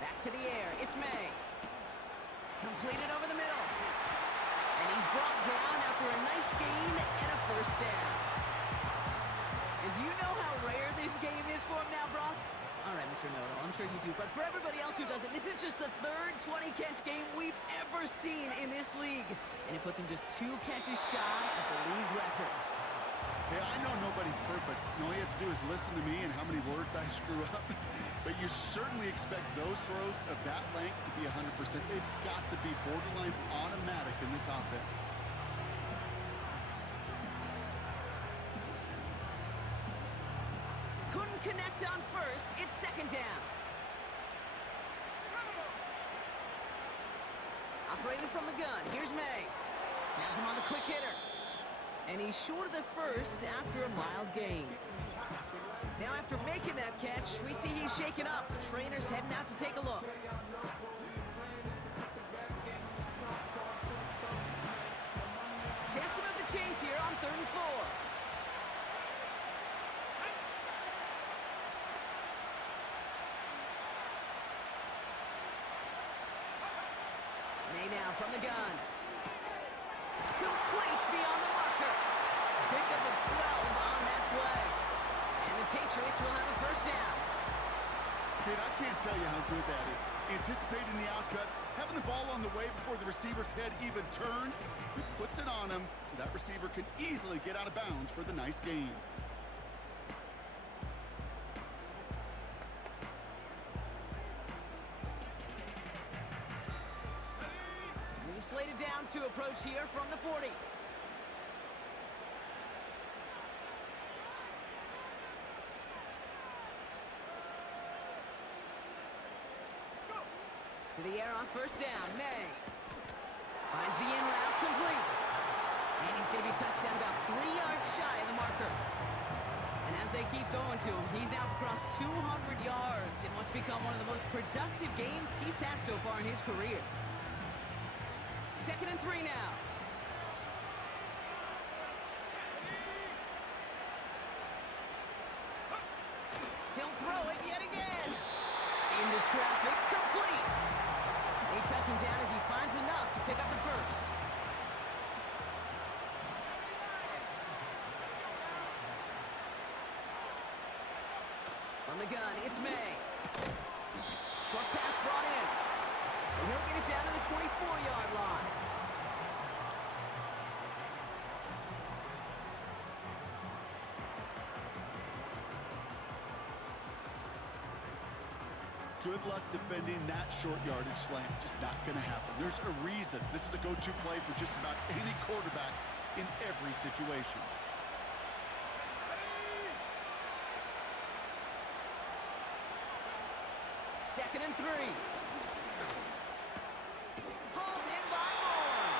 Back to the air. It's May. Completed over the middle. And he's brought down after a nice gain and a first down. And do you know how rare this game is for him now, Brock? All right, Mr. Know-It-All, I'm sure you do. But for everybody else who doesn't, this is just the third 20-catch game we've ever seen in this league. And it puts him just 2 catches shy of the league record. Hey, I know nobody's perfect. And all you have to do is listen to me and how many words I screw up. But you certainly expect those throws of that length to be 100%. They've got to be borderline automatic in this offense. Couldn't connect on first. It's second down. Operating from the gun. Here's May. Has him on the quick hitter. And he's short of the first after a mild gain. Now after making that catch, we see he's shaken up. Trainer's heading out to take a look. Chance to move the chains here on 3rd and 4. May now from the gun. Complete beyond the marker. Pickup of 12 on that play. And the Patriots will have a first down. Kid, I can't tell you how good that is. Anticipating the outcut, having the ball on the way before the receiver's head even turns, he puts it on him so that receiver can easily get out of bounds for the nice gain. New slated downs to approach here from the 40. To the air on first down, May. Finds the in route complete. And he's going to be touched down about 3 yards shy of the marker. And as they keep going to him, he's now crossed 200 yards in what's become one of the most productive games he's had so far in his career. 2nd and 3 now. He'll throw it yet again. Into traffic, complete. They touch him down as he finds enough to pick up the first. From the gun, it's May. Short pass brought in. And he'll get it down to the 24-yard line. Good luck defending that short yardage slant. Just not going to happen. There's a reason this is a go-to play for just about any quarterback in every situation. Second and 3. Hauled in by Moore.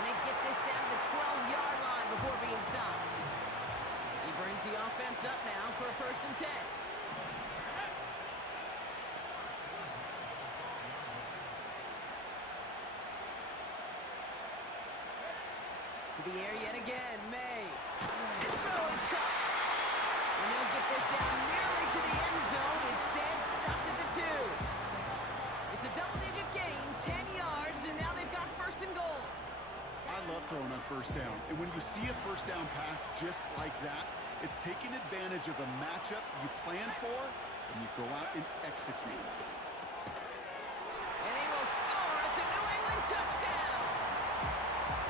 And they get this down to the 12-yard line before being stopped. He brings the offense up now for a 1st and 10. To the air yet again, May. This throw is caught. And they'll get this down nearly to the end zone, instead stopped at the 2. It's a double-digit gain, 10 yards, and now they've got 1st and goal. I love throwing on first down. And when you see a first down pass just like that, it's taking advantage of a matchup you plan for, and you go out and execute. And they will score. It's a New England touchdown.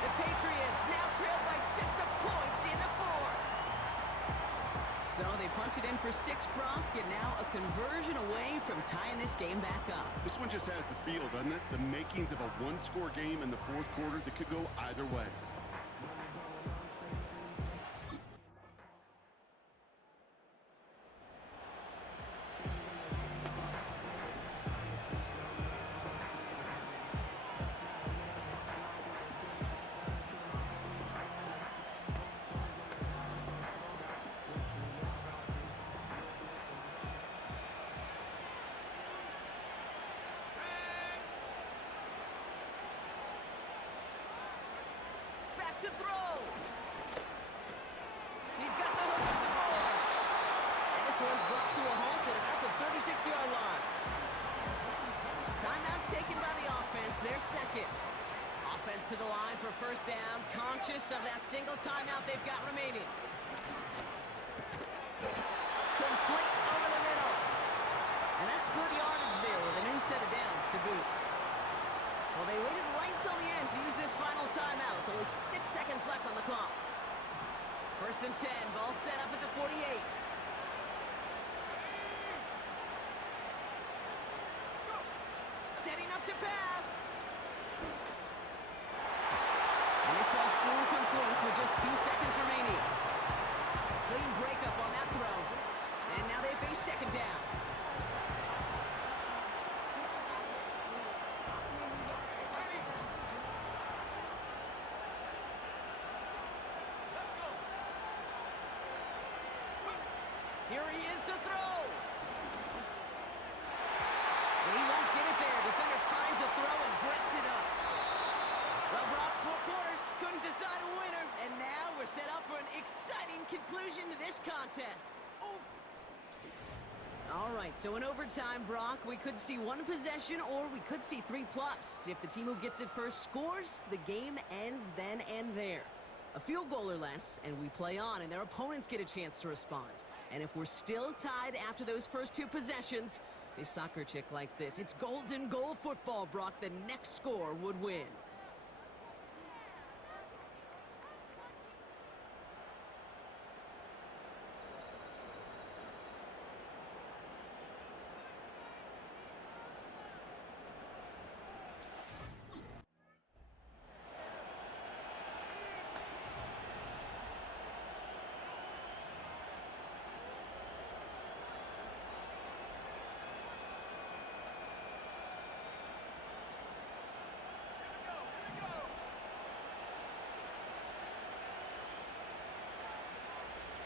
The Patriots now trail by just a point in the 4th. So they punch it in for 6, Brock, and now a conversion away from tying this game back up. This one just has the feel, doesn't it? The makings of a one-score game in the 4th quarter that could go either way. Set to throw. He's got the hook up the board. And this one's brought to a halt at about the 36-yard line. Timeout taken by the offense, their second. Offense to the line for first down, conscious of that single timeout they've got remaining. Complete over the middle. And that's good yardage there with a new set of downs to boot. Well, they waited right till the end to use this final timeout. Only 6 seconds left on the clock. First and 10, ball set up at the 48. Setting up to pass. And this ball's incomplete with just 2 seconds remaining. Clean breakup on that throw. And now they face second down. Here he is to throw. And he won't get it there. Defender finds a throw and breaks it up. Well, Brock, 4 quarters, couldn't decide a winner. And now we're set up for an exciting conclusion to this contest. Oh. All right, so in overtime, Brock, we could see 1 possession or we could see 3+. If the team who gets it first scores, the game ends then and there. A field goal or less, and we play on, and their opponents get a chance to respond. And if we're still tied after those first 2 possessions, this soccer chick likes this. It's golden goal football, Brock. The next score would win.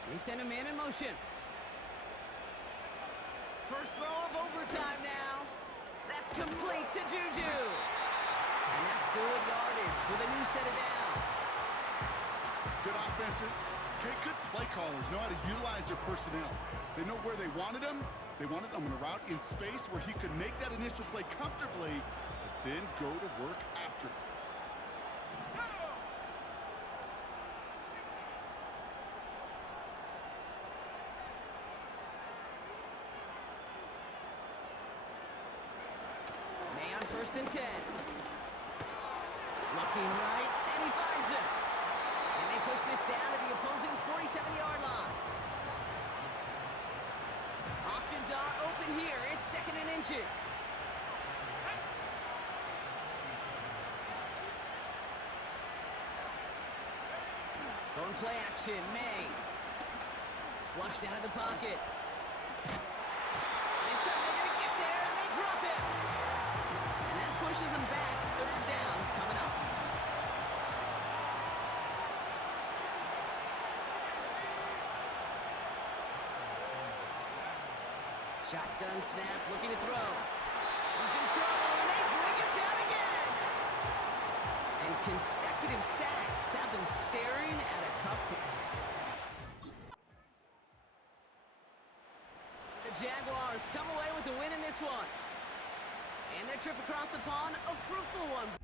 They send a man in motion. First throw of overtime now. That's complete to Juju. And that's good yardage with a new set of downs. Good offenses. Okay, good play callers know how to utilize their personnel. They know where they wanted him. They wanted him on a route in space where he could make that initial play comfortably, but then go to work after. First and 10. Looking right, and he finds it. And they push this down to the opposing 47-yard line. Options are open here. It's 2nd and inches. Going play action, May. Flushed out of the pocket. This time they're going to get there, and they drop it. Pushes him back, 3rd down coming up. Shotgun snap, looking to throw. He's in trouble, and they bring him down again. And consecutive sacks have them staring at a tough. The Jaguars come away with the win in this one. And their trip across the pond, a fruitful one.